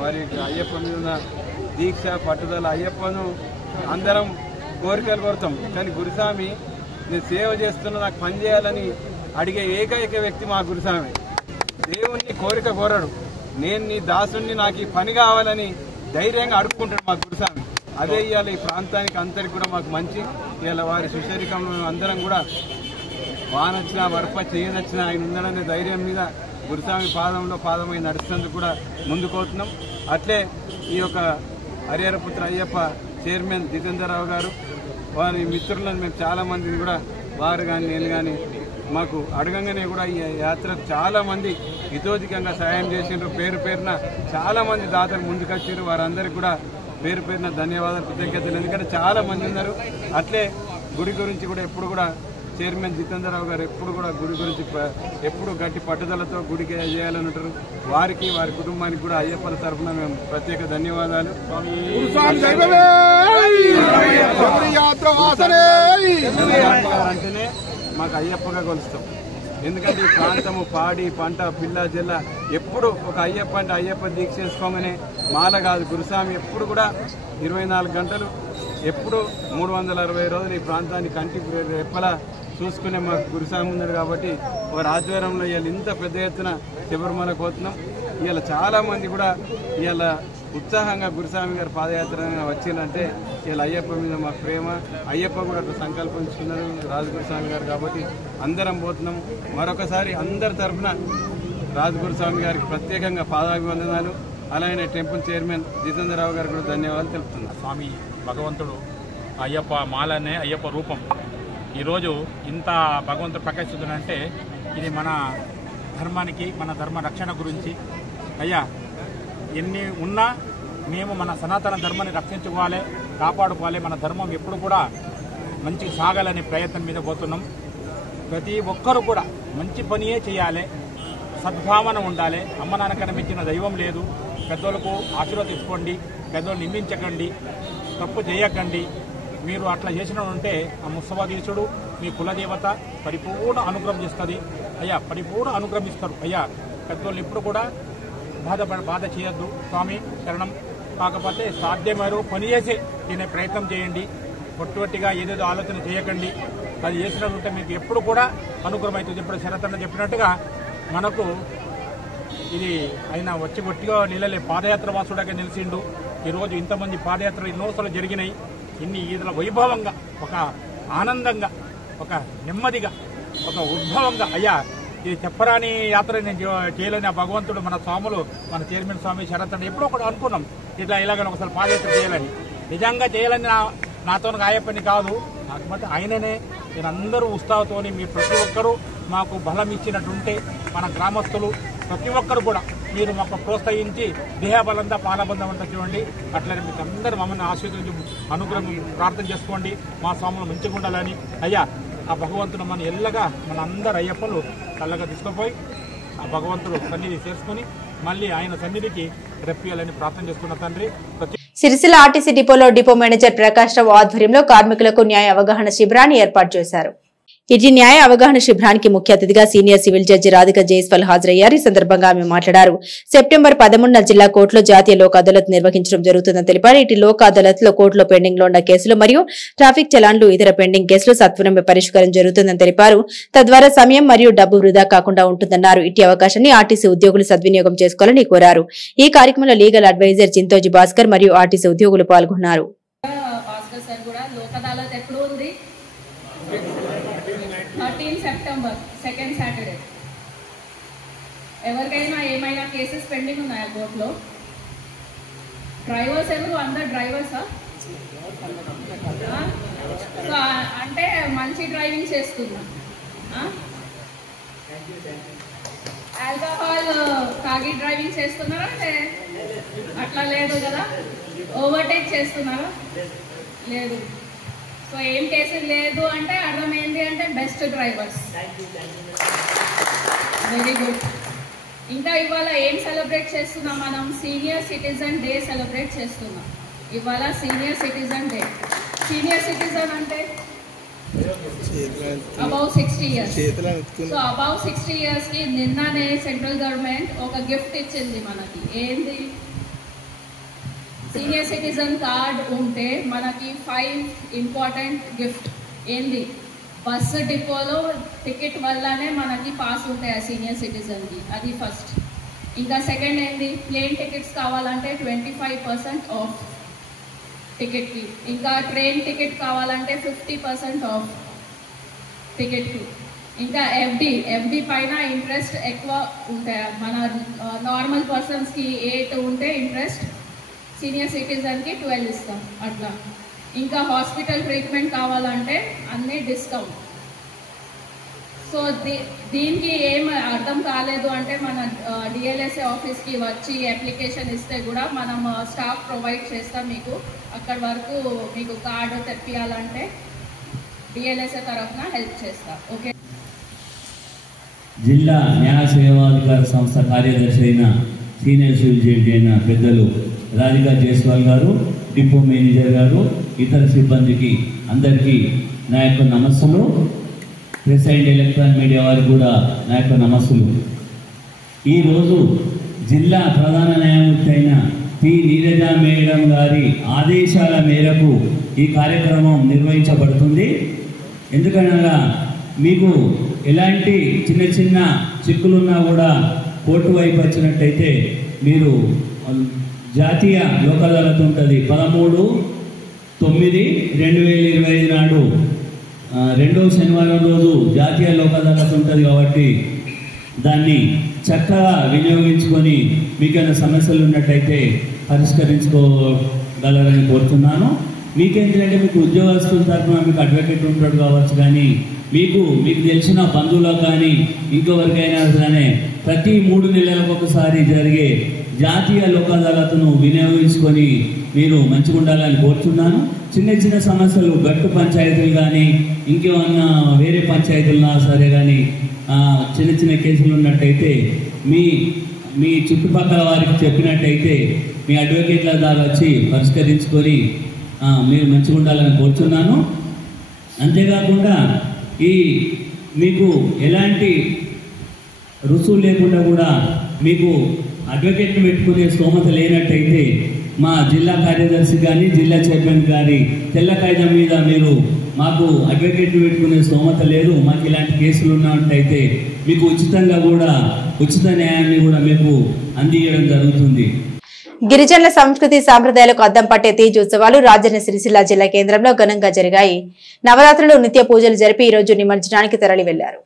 వారి అయ్యప్ప మీద ఉన్న దీక్ష, పట్టుదల. అయ్యప్పను అందరం కోరికలు కోరుతాం, కానీ గురుస్వామి నేను సేవ చేస్తున్నా, నాకు పని చేయాలని అడిగే ఏకైక వ్యక్తి మా గురుస్వామి. దేవుణ్ణి కోరిక కోరడు, నేను నీ దాసుని, నాకు ఈ పని కావాలని ధైర్యంగా అడుక్కుంటాడు మా గురుస్వామి. అదే ఇవాళ ఈ ప్రాంతానికి అందరికి కూడా మాకు మంచి. ఇవాళ వారి సుశరీకంలో అందరం కూడా వానొచ్చినా వరప చేయనొచ్చినా ఆయన ఉందనే ధైర్యం మీద గురుస్వామి పాదంలో పాదమై నడుస్తున్నందుకు కూడా ముందుకోతున్నాం. అట్లే ఈ యొక్క హరిహరపుత్ర అయ్యప్ప చైర్మన్ జితేందర్ రావు గారు, వారి మిత్రులను మేము చాలా మందిని కూడా వారు కానీ నేను కానీ మాకు అడగంగానే కూడా ఈ యాత్రకు చాలా మంది హితోధికంగా సాయం చేసిండ్రు. పేరు పేరున చాలా మంది దాతలు ముందుకొచ్చారు. వారందరికీ కూడా పేరు పేరున ధన్యవాదాలు, కృతజ్ఞతలు. ఎందుకంటే చాలా మంది ఉన్నారు. అట్లే గుడి గురించి కూడా ఎప్పుడు కూడా చైర్మన్ జితేందర్ రావు గారు ఎప్పుడు కూడా గుడి గురించి ఎప్పుడు గట్టి పట్టుదలతో గుడికి చేయాలని ఉంటారు. వారికి వారి కుటుంబానికి కూడా అయ్యప్పల తరఫున మేము ప్రత్యేక ధన్యవాదాలు. అంటేనే మాకు అయ్యప్పగా కొలుస్తాం. ఎందుకంటే ఈ ప్రాంతము పాడి పంట పిల్ల జిల్ల ఎప్పుడు ఒక అయ్యప్ప అంటే అయ్యప్ప దీక్ష చేసుకోమనే మాల కాదు. గురుస్వామి ఎప్పుడు కూడా 24 గంటలు ఎప్పుడు 360 రోజులు ఈ ప్రాంతాన్ని కంటి రెప్పలా చూసుకునే మాకు గురుస్వామి ఉన్నాడు. కాబట్టి వారి ఆధ్వర్యంలో ఇవాళ ఇంత పెద్ద ఎత్తున శబరిమలకు పోతున్నాం. ఇవాళ చాలా మంది కూడా ఇవాళ ఉత్సాహంగా గురుస్వామి గారి పాదయాత్ర వచ్చిందంటే ఇలా అయ్యప్ప మీద మాకు ప్రేమ. అయ్యప్ప కూడా సంకల్పించుకున్నారు రాజు గురుస్వామి గారు. కాబట్టి అందరం పోతున్నాం. మరొకసారి అందరి తరఫున రాజు గురుస్వామి గారికి ప్రత్యేకంగా పాదాభివందనాలు. అలాగే టెంపుల్ చైర్మన్ జితేందర్ రావు గారికి కూడా ధన్యవాదాలు తెలుపుతున్నారు. స్వామి భగవంతుడు అయ్యప్ప మాలనే అయ్యప్ప రూపం. ఈరోజు ఇంత భగవంతుడు ప్రకాశిస్తుందంటే ఇది మన ధర్మానికి, మన ధర్మ రక్షణ గురించి. అయ్యా ఎన్ని ఉన్నా మేము మన సనాతన ధర్మాన్ని రక్షించుకోవాలి, కాపాడుకోవాలి. మన ధర్మం ఎప్పుడు కూడా మంచి సాగాలనే ప్రయత్నం మీద పోతున్నాం. ప్రతి ఒక్కరూ కూడా మంచి పనియే చేయాలి, సద్భావన ఉండాలి. అమ్మ నాన్నకన్నా మించిన దైవం లేదు. పెద్దోళ్ళకు ఆశీర్వదించుకోండి, పెద్దోళ్ళు నిందించకండి, తప్పు చేయకండి. మీరు అట్లా చేసిన ఉంటే ఆ ముస్తఫాదీసుడు మీ కులదేవత పరిపూర్ణ అనుగ్రహం చేస్తుంది. అయ్యా పరిపూర్ణ అనుగ్రహం ఇస్తారు. అయ్యా పెద్దోళ్ళు ఇప్పుడు కూడా బాధ చేయొద్దు. స్వామి శరణం. కాకపోతే సాధ్యమేరో పని చేసి తినే ప్రయత్నం చేయండి. పొట్టువట్టిగా ఏదేదో ఆలోచన చేయకండి. అది చేసినట్టుంటే మీకు ఎప్పుడు కూడా అనుకూలమవుతుంది. ఇప్పుడు శరతన్న చెప్పినట్టుగా మనకు ఇది ఆయన వచ్చి గట్టిగా నిలలే పాదయాత్ర వాసుడుగా నిలిచిండు. ఈరోజు ఇంతమంది పాదయాత్రలు ఎన్నోసార్లు జరిగినాయి. ఇన్ని ఈదుల వైభవంగా, ఒక ఆనందంగా, ఒక నెమ్మదిగా, ఒక ఉద్భవంగా అయ్యా ఇది చెప్పరాని యాత్ర నేను చేయలేని ఆ భగవంతుడు మన స్వాములు, మన చైర్మన్ స్వామి శరతన్న ఎప్పుడో ఒకటి అనుకున్నాం ఇట్లా ఇలాగని ఒకసారి పాదయాత్ర చేయాలని. నిజంగా చేయాలని నాతో ఆయప్పని కాదు, కాకపోతే ఆయననే నేనందరూ ఉత్సాహంతోని మీ ప్రతి ఒక్కరూ మాకు బలం ఇచ్చినట్టుంటే మన గ్రామస్తులు ప్రతి ఒక్కరు కూడా మీరు మాకు ప్రోత్సహించి దేహబలంగా పాలబంధం అంతా చూడండి. అట్లనే మీకు అందరూ మమ్మల్ని ఆశీర్వదించి అనుగ్రహం ప్రార్థన చేసుకోండి. మా స్వాములు మంచిగా ఉండాలని. అయ్యా ఆ భగవంతుడు మన ఎల్లగా మన అందరు అయ్యప్పలు చల్లగా తీసుకుపోయి ఆ భగవంతుడు సన్నిధి చేసుకుని మళ్ళీ ఆయన సన్నిధికి రెప్పియాలని ప్రార్థన చేసుకున్న తండ్రి. సిరిసిల్ల ఆర్టీసీ డిపోలో డిపో మేనేజర్ ప్రకాష్ రావు ఆధ్వర్యంలో కార్మికులకు న్యాయ అవగాహన శిబిరాన్ని ఏర్పాటు చేశారు. ఇది న్యాయ అవగాహన శిబిరానికి ముఖ్య అతిథిగా senior civil judge Radhika Jaiswal హాజరయ్యారు. ఈ సందర్భంగా ఆమె మాట్లాడారు. సెప్టెంబర్ 13న జిల్లా కోర్టులో జాతీయ లోక్ అదాలత్ నిర్వహించడం జరుగుతుందని తెలిపారు. ఇటు లోక్ అదాలత్ లో కోర్టులో పెండింగ్ లో ఉన్న కేసులు మరియు ట్రాఫిక్ చలాన్లు, ఇతర పెండింగ్ కేసులు సత్వరమే పరిష్కారం జరుగుతుందని తెలిపారు. తద్వారా సమయం మరియు డబ్బు వృధా కాకుండా ఉంటుందన్నారు. ఇట్టి అవకాశాన్ని ఆర్టీసీ ఉద్యోగులు సద్వినియోగం చేసుకోవాలని కోరారు. ఈ కార్యక్రమంలో లీగల్ అడ్వైజర్ చింతోజీ భాస్కర్ మరియు ఆర్టీసీ ఉద్యోగులు పాల్గొన్నారు. 13 సెప్టెంబర్ సెకండ్ సాటర్డే. ఎవరికైనా ఏమైనా కేసెస్ పెండింగ్ ఉన్నాయా కోర్టులో? డ్రైవర్స్ ఎవరు? అందరు డ్రైవర్సా? సో అంటే మంచి డ్రైవింగ్ చేస్తున్నా, ఆల్కహాల్ తాగి డ్రైవింగ్ చేస్తున్నారా? అంటే అట్లా లేదు కదా. ఓవర్టేక్ చేస్తున్నారా? లేదు. సో ఏం కేసులు లేదు అంటే అర్థం ఏంటి అంటే బెస్ట్ డ్రైవర్స్. Very good. ఇంకా ఇవాళ ఏం సెలబ్రేట్ చేస్తున్నాం మనం? సీనియర్ సిటిజన్ డే సెలబ్రేట్ చేస్తున్నాం. ఇవాళ senior citizen day. Senior citizen అంటే above 60 years. So above 60 years కి నిన్ననే సెంట్రల్ గవర్నమెంట్ ఒక గిఫ్ట్ ఇచ్చింది మనకి. ఏంది? సీనియర్ సిటిజన్ కార్డ్ ఉంటే మనకి 5 ఇంపార్టెంట్ గిఫ్ట్. ఏంది? బస్సు డిపోలో టికెట్ వల్లనే మనకి పాస్ ఉంటాయి ఆ సీనియర్ సిటిజన్కి. అది ఫస్ట్. ఇంకా సెకండ్ ఏంది? ప్లేన్ టికెట్స్ కావాలంటే 25% ఆఫ్ టికెట్కి. ఇంకా ట్రైన్ టికెట్ కావాలంటే 50% ఆఫ్ టికెట్కి. ఇంకా ఎఫ్డి పైన ఇంట్రెస్ట్ ఎక్కువ ఉంటాయి. మన నార్మల్ పర్సన్స్కి 8 ఉంటే ఇంట్రెస్ట్, సీనియర్ సిటిజన్కి 12 ఇస్తాం అట్లా. ఇంకా హాస్పిటల్ ట్రీట్మెంట్ కావాలంటే అన్నీ డిస్కౌంట్. సో దీనికి ఏం అర్థం కాలేదు అంటే మన డిఎల్ఎస్ఏ ఆఫీస్కి వచ్చి అప్లికేషన్ ఇస్తే కూడా మనం స్టాఫ్ ప్రొవైడ్ చేస్తాం మీకు. అక్కడి వరకు మీకు కార్డు తెప్పియాలంటే డిఎల్ఎస్ఏ తరఫున హెల్ప్ చేస్తాం. ఓకే. జిల్లా న్యాయ సేవాధికార సంస్థ కార్యదర్శి అయిన సీనియర్ సివిల్ జడ్జి అయిన పెద్దలు రాధికా జైస్వాల్ గారు, డిపో మేనేజర్ గారు, ఇతర సిబ్బందికి అందరికీ నా యొక్క నమస్సులు. ప్రెస్ అండ్ ఎలక్ట్రానిక్ మీడియా వారికి కూడా నా యొక్క నమస్సులు. ఈరోజు జిల్లా ప్రధాన న్యాయమూర్తి అయిన పి నీరజ మేడం గారి ఆదేశాల మేరకు ఈ కార్యక్రమం నిర్వహించబడుతుంది. ఎందుకనగా మీకు ఎలాంటి చిన్న చిన్న చిక్కులున్నా కూడా కోర్టు వైపు వచ్చినట్టయితే మీరు జాతీయ లోక్ అదాలత్ ఉంటుంది. 13/9/2025 నాడు రెండవ శనివారం రోజు జాతీయ లోక్ అదాలత్ ఉంటుంది. కాబట్టి దాన్ని చక్కగా వినియోగించుకొని మీకైనా సమస్యలు ఉన్నట్టయితే పరిష్కరించుకోగలరని కోరుతున్నాను. మీకేంటంటే మీకు ఉద్యోగస్తుల తరఫున మీకు అడ్వకేట్ ఉంటాడు కావచ్చు, కానీ మీకు తెలిసిన బంధువులకు కానీ ఇంకెవరికైనా కానీ ప్రతి 3 నెలలకు ఒకసారి జరిగే జాతీయ లోక్ అదాలత్ను వినియోగించుకొని మీరు మంచిగా ఉండాలని కోరుతున్నాను. చిన్న చిన్న సమస్యలు గట్టు పంచాయతీలు కానీ ఇంకేమన్నా వేరే పంచాయతీలున్నా సరే కానీ చిన్న చిన్న కేసులు ఉన్నట్టయితే మీ చుట్టుపక్కల వారికి చెప్పినట్టయితే మీ అడ్వకేట్ల ద్వారా వచ్చి పరిష్కరించుకొని మీరు మంచిగా ఉండాలని కోరుతున్నాను. అంతేకాకుండా మీకు ఎలాంటి రుసుము లేకుండా కూడా మీకు అడ్వకేట్ని పెట్టుకునే స్తోమత లేనట్టయితే మా జిల్లా కార్యదర్శి కానీ జిల్లా చైర్మన్ గారి తెల్ల కాగితం మీద మీరు మాకు అడ్వకేట్లు పెట్టుకునే స్తోమత లేదు, మాకు ఇలాంటి కేసులు ఉన్నట్టయితే మీకు ఉచితంగా కూడా ఉచిత న్యాయాన్ని కూడా మీకు అందించడం జరుగుతుంది. గిరిజనుల సంస్కృతి సాంప్రదాయాలకు అద్దం పట్టే తీజ్ ఉత్సవాలు రాజన్న సిరిసిల్ల జిల్లా కేంద్రంలో ఘనంగా జరిగాయి. నవరాత్రులు నిత్య పూజలు జరిపి ఈ రోజు నిమజ్జనానికి తరలి వెళ్లారు.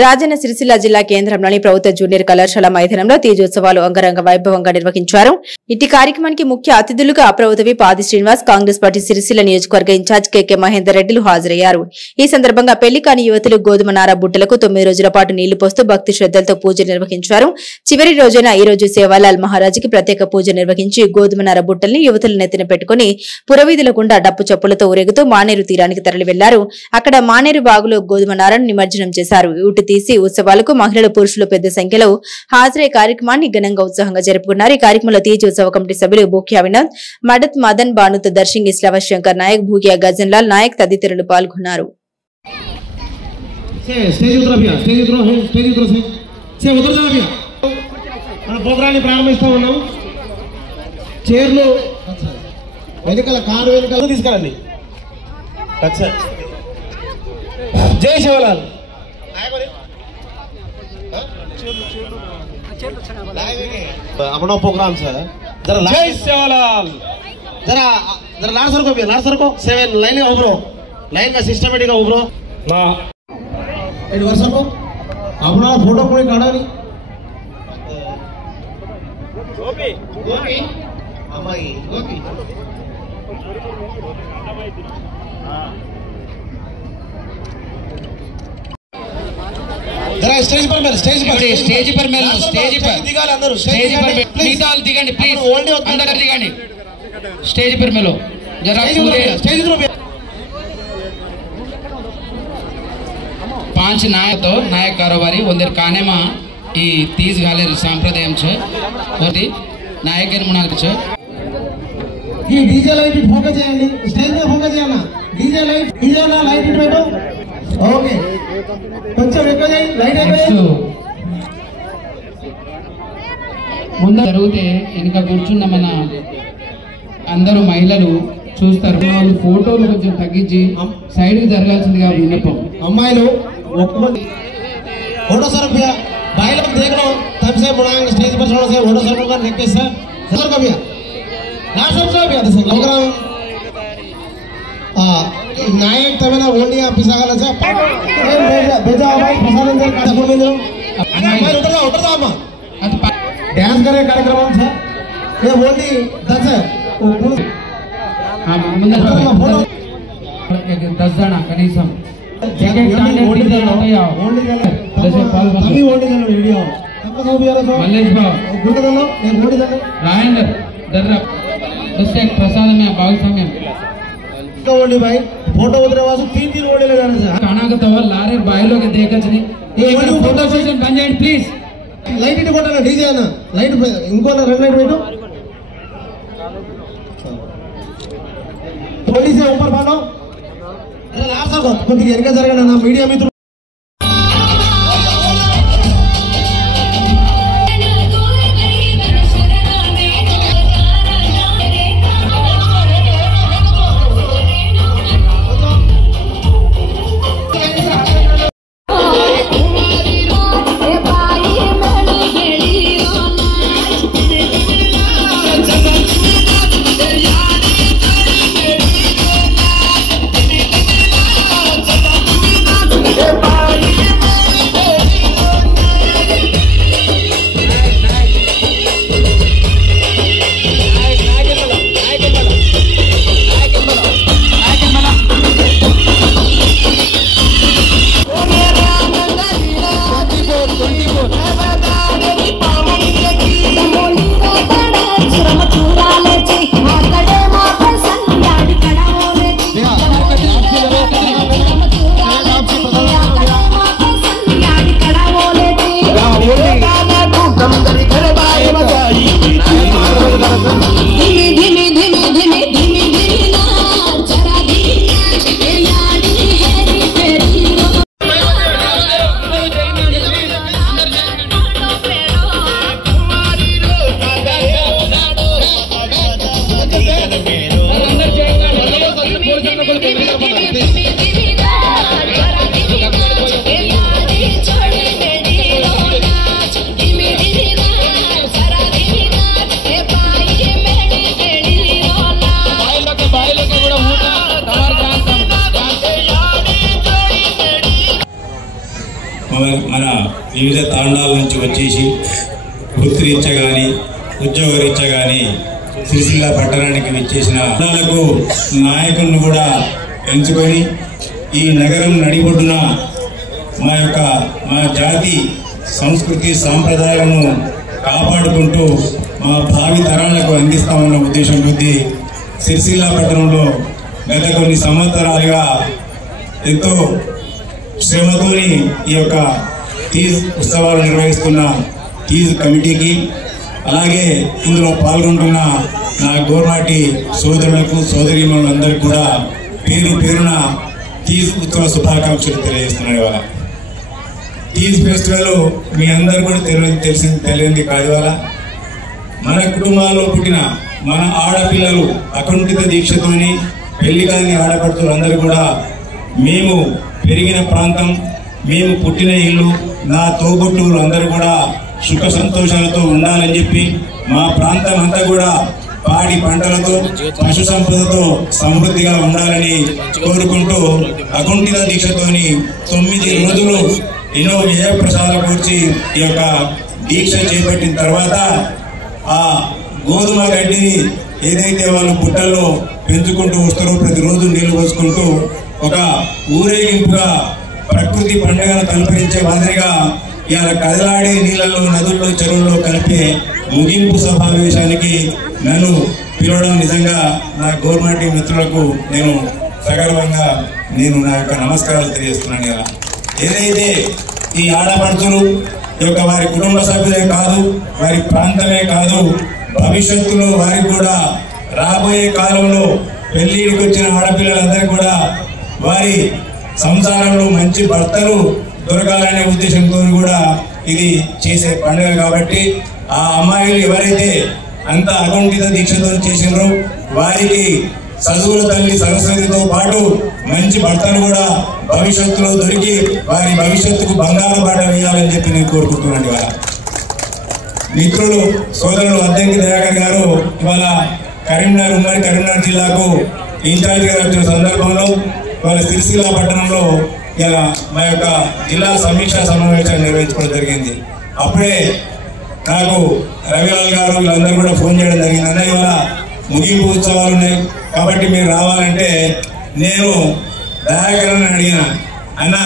రాజన్న సిరిసిల్ల జిల్లా కేంద్రంలోని ప్రభుత్వ జూనియర్ కళాశాల మైదానంలో తీజోత్సవాలు అంగరంగ వైభవంగా నిర్వహించారు. ఇట్టి కార్యక్రమానికి ముఖ్య అతిథులుగా ప్రభుత్వ విప్ ఆది శ్రీనివాస్, కాంగ్రెస్ పార్టీ సిరిసిల్ల నియోజకవర్గ ఇన్ఛార్జ్ కెకే మహేందర్ రెడ్డిలు హాజరయ్యారు. ఈ సందర్భంగా పెళ్లి కాని యువతులు గోధుమ నార బుట్టలకు 9 రోజుల పాటు నీళ్లు పోస్తూ భక్తి శ్రద్దలతో పూజలు నిర్వహించారు. చివరి రోజైన ఈ రోజు సేవాలాల్ మహారాజుకి ప్రత్యేక పూజ నిర్వహించి గోధుమ నార బుట్టల్ని యువతులు నెత్తిన పెట్టుకుని పురవీధుల గుండా డప్పు చప్పులతో ఊరేగుతూ మానేరు తీరానికి తరలి వెళ్లారు. అక్కడ మానేరు బాగులో గోధుమ నారను నిమజ్జనం చేశారు. ఊటి తీసి ఉత్సవాలకు మహిళలు పురుషులు పెద్ద సంఖ్యలో హాజరై కార్యక్రమాన్ని ఘనంగా ఉత్సాహంగా జరుపుకున్నారు. ఈ కార్యక్రమంలో తీజోత్సవ కమిటీ సభ్యులు భూక్యా వినోద్, మడత్ మదన్, బానుత్ దర్శింగి, శ్లవ శంకర్ నాయక్, భూక్యా గజన్ లాల్ నాయక్ తదితరులు పాల్గొన్నారు. ప్రారంభిస్తా ఉన్నాం. చైర్లు వెనుకల కారు వెనుకల తీసుకురండి. జై శివలాల్. अपना प्रोग्राम सर जरा जय सेवालाल जरा जरा लाड़ सर को 7 लाइन उभरो लाइन का सिस्टमेटिक उभरो ना एड वर्ष को अपना फोटो कोई काढा नहीं गोपी गोपी अम्माई गोपी हां जरा स्टेज पर दिगाలి అందరూ స్టేజ్ पर నిదాల్ దిగండి ప్లీజ్ అందరూ దిగండి స్టేజ్ पर मेलो जरा पूरे स्टेज पर 5 नायकतो नायक कारोबारी ಒಂದರ ಕಾನೆಮ ಈ ತೀಜ್ ಗಾಲೆರ್ ಸಂಪ್ರದಾಯಂ ಛ ఒకటి నాయకర్ మునాక ఛ ఈ డీజే లైట్ ఇట్ ఫోకస్ చేయండి స్టేజ్ మీద ఫోకస్ చేయాలా డీజే నా లైట్ ఇట్ పెట్టు ఓకే కొంచెం ఎక్కువ చేయి లైట్ ఎక్కువ ముందు జరిగితే వెనుక కూర్చున్న మన అందరూ మహిళలు చూస్తారు. వాళ్ళు ఫోటోలు కొంచెం తగ్గించి సైడ్కి జరగాల్సిందిగా విన్నపం. అమ్మాయిలు फोटो सर भैया भाई लोग देख रहे हो तब से बुलाएंगे स्टेज पर छोड़ से फोटो सर का रिक्वेस्ट सर का भैया लास्ट सर भैया सर प्रोग्राम नायक तमेना ओंडिया पिसागला से बेजा भाई प्रसाद अंदर का बोलेंगे भाई उतर जा अम्मा डांस करे कार्यक्रम से ये ओंडी दस है हां मंदिर फोटो 10 जण कनीसम प्रसाद में भागस्वाम्य भाई फोटो उतरे वासु 3 ओडी खाना लारे बाइलो के देखनी फोटो सेशन बन जाए प्लीज लाइट इट कोटा डीजे अना लाइट इंको रेड लाइट बैठो थोड़ी से ऊपर बालो लास्ट को కొద్దిగా ఎనక జరగండి నా మీడియా మిత్రులు మన వివిధ తాండాల నుంచి వచ్చేసి వృత్తిరీత్యా కానీ ఉద్యోగరీత్యా కానీ సిరిసిల్ల పట్టణానికి విచ్చేసిన తాండాలకు నాయకులను కూడా ఎంచుకొని ఈ నగరం నడిబొడ్డున మా జాతి సంస్కృతి సాంప్రదాయాలను కాపాడుకుంటూ మా భావి తరాలకు అందిస్తామన్న ఉద్దేశం కొద్దీ సిరిసిల్ల పట్టణంలో గత కొన్ని సంవత్సరాలుగా ఎంతో శ్రమతోని ఈ యొక్క తీజ్ ఉత్సవాలు నిర్వహిస్తున్న తీజ్ కమిటీకి అలాగే ఇందులో పాల్గొంటున్న నా గోర్మాటి సోదరులకు సోదరీమణులందరికీ కూడా పేరు పేరున తీజ్ ఉత్సవ శుభాకాంక్షలు తెలియజేస్తున్నాను. ఇవాళ తీజ్ ఫెస్టివల్ మీ అందరూ కూడా తెలియంది కాదు. ఇవాళ మన కుటుంబాల్లో పుట్టిన మన ఆడపిల్లలు అకుంఠిత దీక్షతోని పెళ్లి కాని ఆడపడుతులు అందరూ కూడా మేము పెరిగిన ప్రాంతం, మేము పుట్టిన ఇల్లు, నా తోబుట్టువులు అందరూ కూడా సుఖ సంతోషాలతో ఉండాలని చెప్పి మా ప్రాంతం అంతా కూడా పాడి పంటలతో పశు సంపదతో సమృద్ధిగా ఉండాలని కోరుకుంటూ అకుంఠిత దీక్షతోని 9 రోజులు ఎన్నో వ్యయప్రసాదాల గురించి ఈ యొక్క దీక్ష చేపట్టిన తర్వాత ఆ గోధుమ గడ్డిని ఏదైతే వాళ్ళు పుట్టల్లో పెంచుకుంటూ వస్తారో ప్రతిరోజు నీళ్లు పోసుకుంటూ ఒక ఊరేగింపుగా ప్రకృతి పండుగను కల్పించే మాదిరిగా ఇలా కదలాడే నీళ్ళల్లో నదుల్లో చెరువుల్లో కలిపే ముగింపు సమావేశానికి నన్ను పిలవడం నిజంగా నా గవర్నమెంట్ మిత్రులకు నేను సగర్వంగా నా యొక్క నమస్కారాలు తెలియజేస్తున్నాను. ఇలా ఏదైతే ఈ ఆడపడుచులు యొక్క వారి కుటుంబ సభ్యులే కాదు, వారి ప్రాంతమే కాదు, భవిష్యత్తులో వారికి కూడా రాబోయే కాలంలో పెళ్లిడికి వచ్చిన ఆడపిల్లలందరూ కూడా వారి సంసారంలో మంచి భర్తలు దొరకాలనే ఉద్దేశంతో కూడా ఇది చేసే పండుగ కాబట్టి ఆ అమ్మాయిలు ఎవరైతే అంత అకుంఠిత దీక్షతో చేసినారో వారికి చదువుల తల్లి సరస్వతితో పాటు మంచి భర్తలు కూడా భవిష్యత్తులో దొరికి వారి భవిష్యత్తుకు బంగారు బాట వేయాలని చెప్పి నేను కోరుకుంటున్నాను. ఇవాళ మిత్రులు సోదరులు అద్దంకి దయాకర్ గారు ఇవాళ ఉమ్మడి కరీంనగర్ జిల్లాకు ఇన్ఛార్జిగా వచ్చిన సందర్భంలో ఇవాళ సిరిసిల్ల పట్టణంలో ఇలా మా యొక్క జిల్లా సమీక్షా సమావేశాన్ని నిర్వహించుకోవడం జరిగింది. అప్పుడే నాకు రవిలాల్ గారు వీళ్ళందరూ కూడా ఫోన్ చేయడం జరిగింది. అన్న ఇవాళ ముగింపు ఉత్సవాలు ఉన్నాయి కాబట్టి మీరు రావాలంటే నేను దయాకరణ అడిగిన, అన్న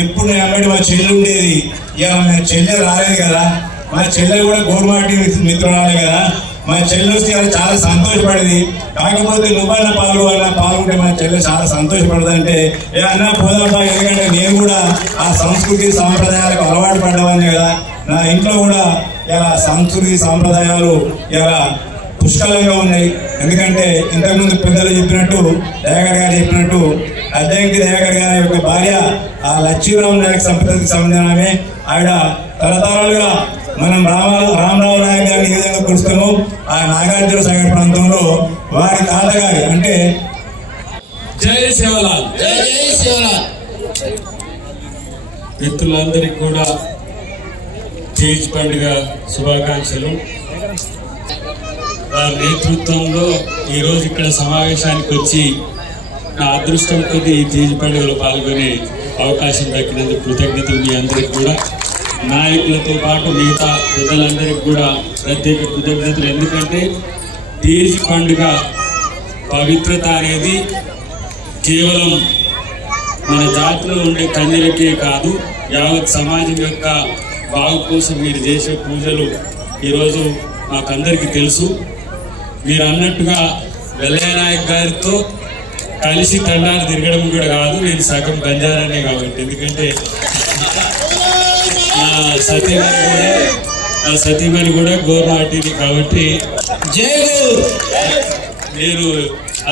ఎప్పుడు నేను అమ్మడి మా చెల్లి ఉండేది, ఇవాళ మా చెల్లె రాలేదు కదా, మా చెల్లె కూడా గోర్మాటి మిత్రురాలే కదా, మా చెల్లి వస్తే చాలా సంతోషపడింది, కాకపోతే నువ్వన్నా పాల్గొంటే మా చెల్లె చాలా సంతోషపడదు అంటే అన్న పోదాపా, ఎందుకంటే నేను కూడా ఆ సంస్కృతి సాంప్రదాయాలకు అలవాటు పడ్డవాన్ని కదా, నా ఇంట్లో కూడా ఇలా సంస్కృతి సాంప్రదాయాలు ఇలా పుష్కలంగా ఉన్నాయి. ఎందుకంటే ఇంతకుముందు పెద్దలు చెప్పినట్టు దయాకర్ గారు చెప్పినట్టు అద్దంకి దయాకర్ గారి యొక్క భార్య ఆ లక్ష్మీరావు నాయక్ సంపదకి సంబంధించిన ఆమె. ఆవిడ తరతరాలుగా మనం రామరావు నాయక్ గారిని ఏ విధంగా కొలుస్తామో ఆ నాగార్జున సాగర్ ప్రాంతంలో వారి తాతగారి అంటే జై సేవలాల్, జై సేవలాల్ మిత్రులందరికీ కూడా తీజ్ పండుగ శుభాకాంక్షలు. వారి నేతృత్వంలో ఈరోజు ఇక్కడ సమావేశానికి వచ్చి నా అదృష్టం కొద్దీ ఈ తీజ్ పండుగలో పాల్గొనే అవకాశం దక్కినందుకు కృతజ్ఞతలు మీ అందరికీ కూడా. నాయకులతో పాటు మిగతా పెద్దలందరికీ కూడా ప్రత్యేక కృతజ్ఞతలు. ఎందుకంటే తీజ్ పండుగ పవిత్రత అనేది కేవలం మన జాతిలో ఉండే కన్యలకే కాదు, యావత్ సమాజం యొక్క బాగు కోసం మీరు చేసే పూజలు ఈరోజు మాకందరికీ తెలుసు. మీరు అన్నట్టుగా వెల్లయ్య నాయక్ గారితో కలిసి తండాలు తిరగడం కూడా కాదు, నేను సగం బంజారానే కాబట్టి. ఎందుకంటే నా సతీమణి కూడా గోర్మాటిది కాబట్టి నేను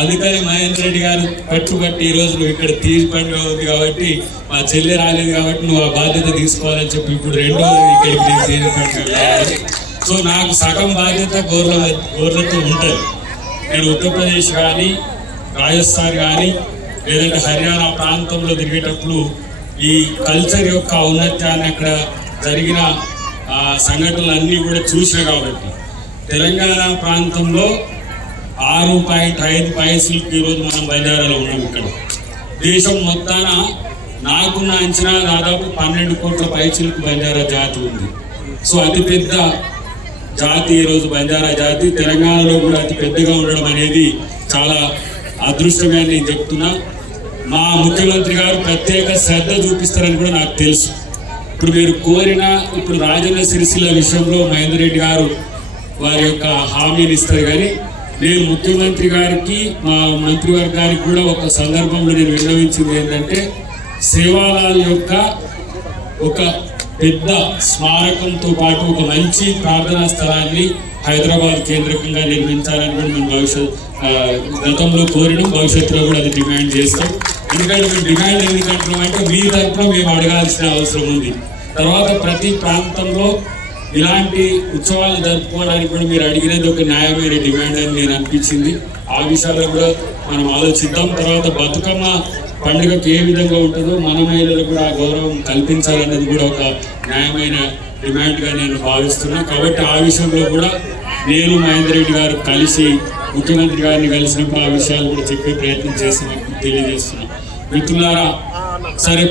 అందుకని మహేందర్ రెడ్డి గారు పట్టుబట్టి ఈరోజు నువ్వు ఇక్కడ తీజ్ పండుగ ఉంది కాబట్టి మా చెల్లె రాలేదు కాబట్టి నువ్వు ఆ బాధ్యత తీసుకోవాలని చెప్పి ఇప్పుడు రెండో ఇక్కడికి నేను తీజ్ పండుగ. సో నాకు సగం బాధ్యత గోర్లతో ఉంటుంది. నేను ఉత్తరప్రదేశ్ కానీ రాజస్థాన్ కానీ లేదంటే హర్యానా ప్రాంతంలో తిరిగేటప్పుడు ఈ కల్చర్ యొక్క ఔన్నత్యాన్ని అక్కడ జరిగిన సంఘటనలన్నీ కూడా చూసిన కాబట్టి తెలంగాణ ప్రాంతంలో 6.5 పైసలకి ఈరోజు మనం బంజారాలో ఉన్నాం. ఇక్కడ దేశం మొత్తాన నాకున్న అంచనా దాదాపు 12 కోట్ల పైచిలకు బంజారా జాతి ఉంది. సో అతిపెద్ద జాతి ఈరోజు బంజారా జాతి. తెలంగాణలో కూడా అతి పెద్దగా ఉండడం అనేది చాలా అదృష్టమే అని నేను చెప్తున్నా. మా ముఖ్యమంత్రి గారు ప్రత్యేక శ్రద్ధ చూపిస్తారని కూడా నాకు తెలుసు. ఇప్పుడు మీరు కోరిన ఇప్పుడు రాజన్న సిరిసిల్ల విషయంలో మహేందర్ రెడ్డి గారు వారి యొక్క హామీని ఇస్తారు. కానీ నేను ముఖ్యమంత్రి గారికి మా మంత్రివర్గానికి కూడా ఒక సందర్భంలో నేను విన్నవించింది ఏంటంటే సేవాలాల్ యొక్క ఒక పెద్ద స్మారకంతో పాటు ఒక మంచి ప్రార్థనా స్థలాన్ని హైదరాబాద్ కేంద్రకంగా నిర్మించాలని కూడా మేము గతంలో కోరినాం, భవిష్యత్తులో కూడా అది డిమాండ్ చేస్తాం. ఎందుకంటే మేము డిమాండ్ ఎందుకంటున్నాం అంటే మీ తరఫున మేము అడగాల్సిన అవసరం ఉంది. తర్వాత ప్రతి ప్రాంతంలో ఇలాంటి ఉత్సవాలు జరుపుకోవడానికి కూడా మీరు అడిగినది ఒక న్యాయమైన డిమాండ్ అని నేను అనిపించింది. ఆ విషయాల్లో కూడా మనం ఆలోచిద్దాం. తర్వాత బతుకమ్మ పండుగకి ఏ విధంగా ఉంటుందో మన మహిళలకు కూడా ఆ గౌరవం కల్పించాలన్నది కూడా ఒక న్యాయమైన డిమాండ్గా నేను భావిస్తున్నా. కాబట్టి ఆ విషయంలో కూడా నేను మహేందర్ రెడ్డి గారు కలిసి ముఖ్యమంత్రి గారిని కలిసినప్పుడు ఆ విషయాలు కూడా చెప్పే ప్రయత్నం చేసినట్టు తెలియజేస్తున్నాం. మిత్రులారా, సరే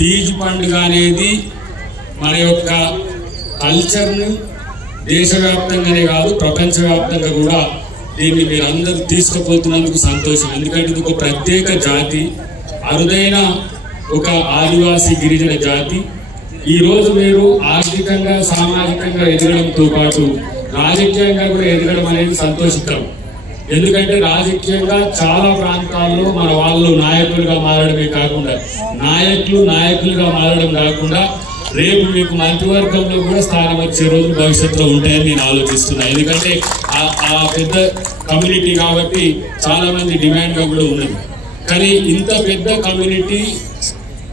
తీజ్ పండుగ అనేది మన యొక్క కల్చర్ను దేశవ్యాప్తంగానే కాదు ప్రపంచవ్యాప్తంగా కూడా దీన్ని మీరు అందరూ తీసుకుపోతున్నందుకు సంతోషం. ఎందుకంటే ఇది ఒక ప్రత్యేక జాతి, అరుదైన ఒక ఆదివాసీ గిరిజన జాతి. ఈరోజు మీరు ఆర్థికంగా సామాజికంగా ఎదగడంతో పాటు రాజకీయంగా కూడా ఎదగడం అనేది సంతోషకరం. ఎందుకంటే రాజకీయంగా చాలా ప్రాంతాల్లో మన వాళ్ళు నాయకులుగా మారడమే కాకుండా నాయకులుగా మారడం కాకుండా రేపు మీకు మంత్రివర్గంలో కూడా స్థానం వచ్చే రోజులు భవిష్యత్తులో ఉంటాయని నేను ఆలోచిస్తున్నా. ఎందుకంటే ఆ పెద్ద కమ్యూనిటీ కాబట్టి చాలా మంది డిమాండ్గా కూడా ఉన్నది. కానీ ఇంత పెద్ద కమ్యూనిటీ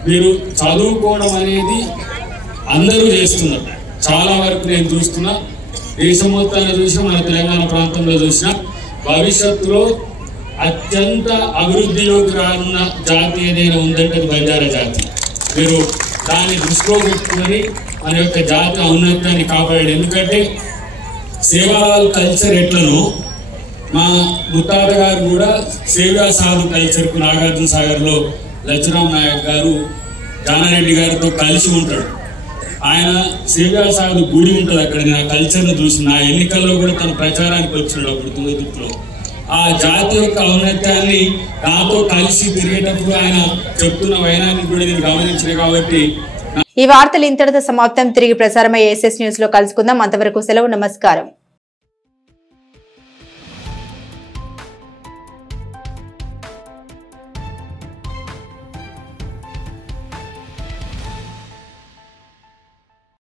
మీరు చదువుకోవడం అనేది అందరూ చేస్తున్నారు. చాలా వరకు నేను చూస్తున్నా, దేశం మొత్తాన్ని చూసినా, మన తెలంగాణ ప్రాంతంలో చూసినా భవిష్యత్తులో అత్యంత అభివృద్ధిలోకి రానున్న జాతి ఏదైనా ఉందంటే బంజారా జాతి. మీరు దాన్ని దృష్టిలో పెట్టుకొని మన యొక్క జాతి ఔన్నత్యాన్ని కాపాడాడు. ఎందుకంటే సేవాలాల్ కల్చర్ ఎట్లను మా ముత్తాత గారు కూడా సేవా సాధు కల్చర్కు నాగార్జున సాగర్లో లచ్చరామ్ నాయక్ గారు జానారెడ్డి గారితో కలిసి ఉంటాడు. ఆయన సేవా సాధు గుడి ఉంటుంది అక్కడ. నేను ఆ కల్చర్ను చూసి నా ఎన్నికల్లో కూడా తన ప్రచారానికి వచ్చాడు అప్పుడు తుంగతుర్తిలో. ఆ జాతి యొక్క ఔన్నత్యాన్ని నాతో కలిసి తిరిగేటప్పుడు ఆయన చెప్తున్న వైనాన్ని కూడా నేను గమనించిన. కాబట్టి ఈ వార్తలు ఇంతటితో సమాప్తం. తిరిగి ప్రసారమయ్యే SS న్యూస్ లో కలుసుకుందాం. అంతవరకు సెలవు. నమస్కారం.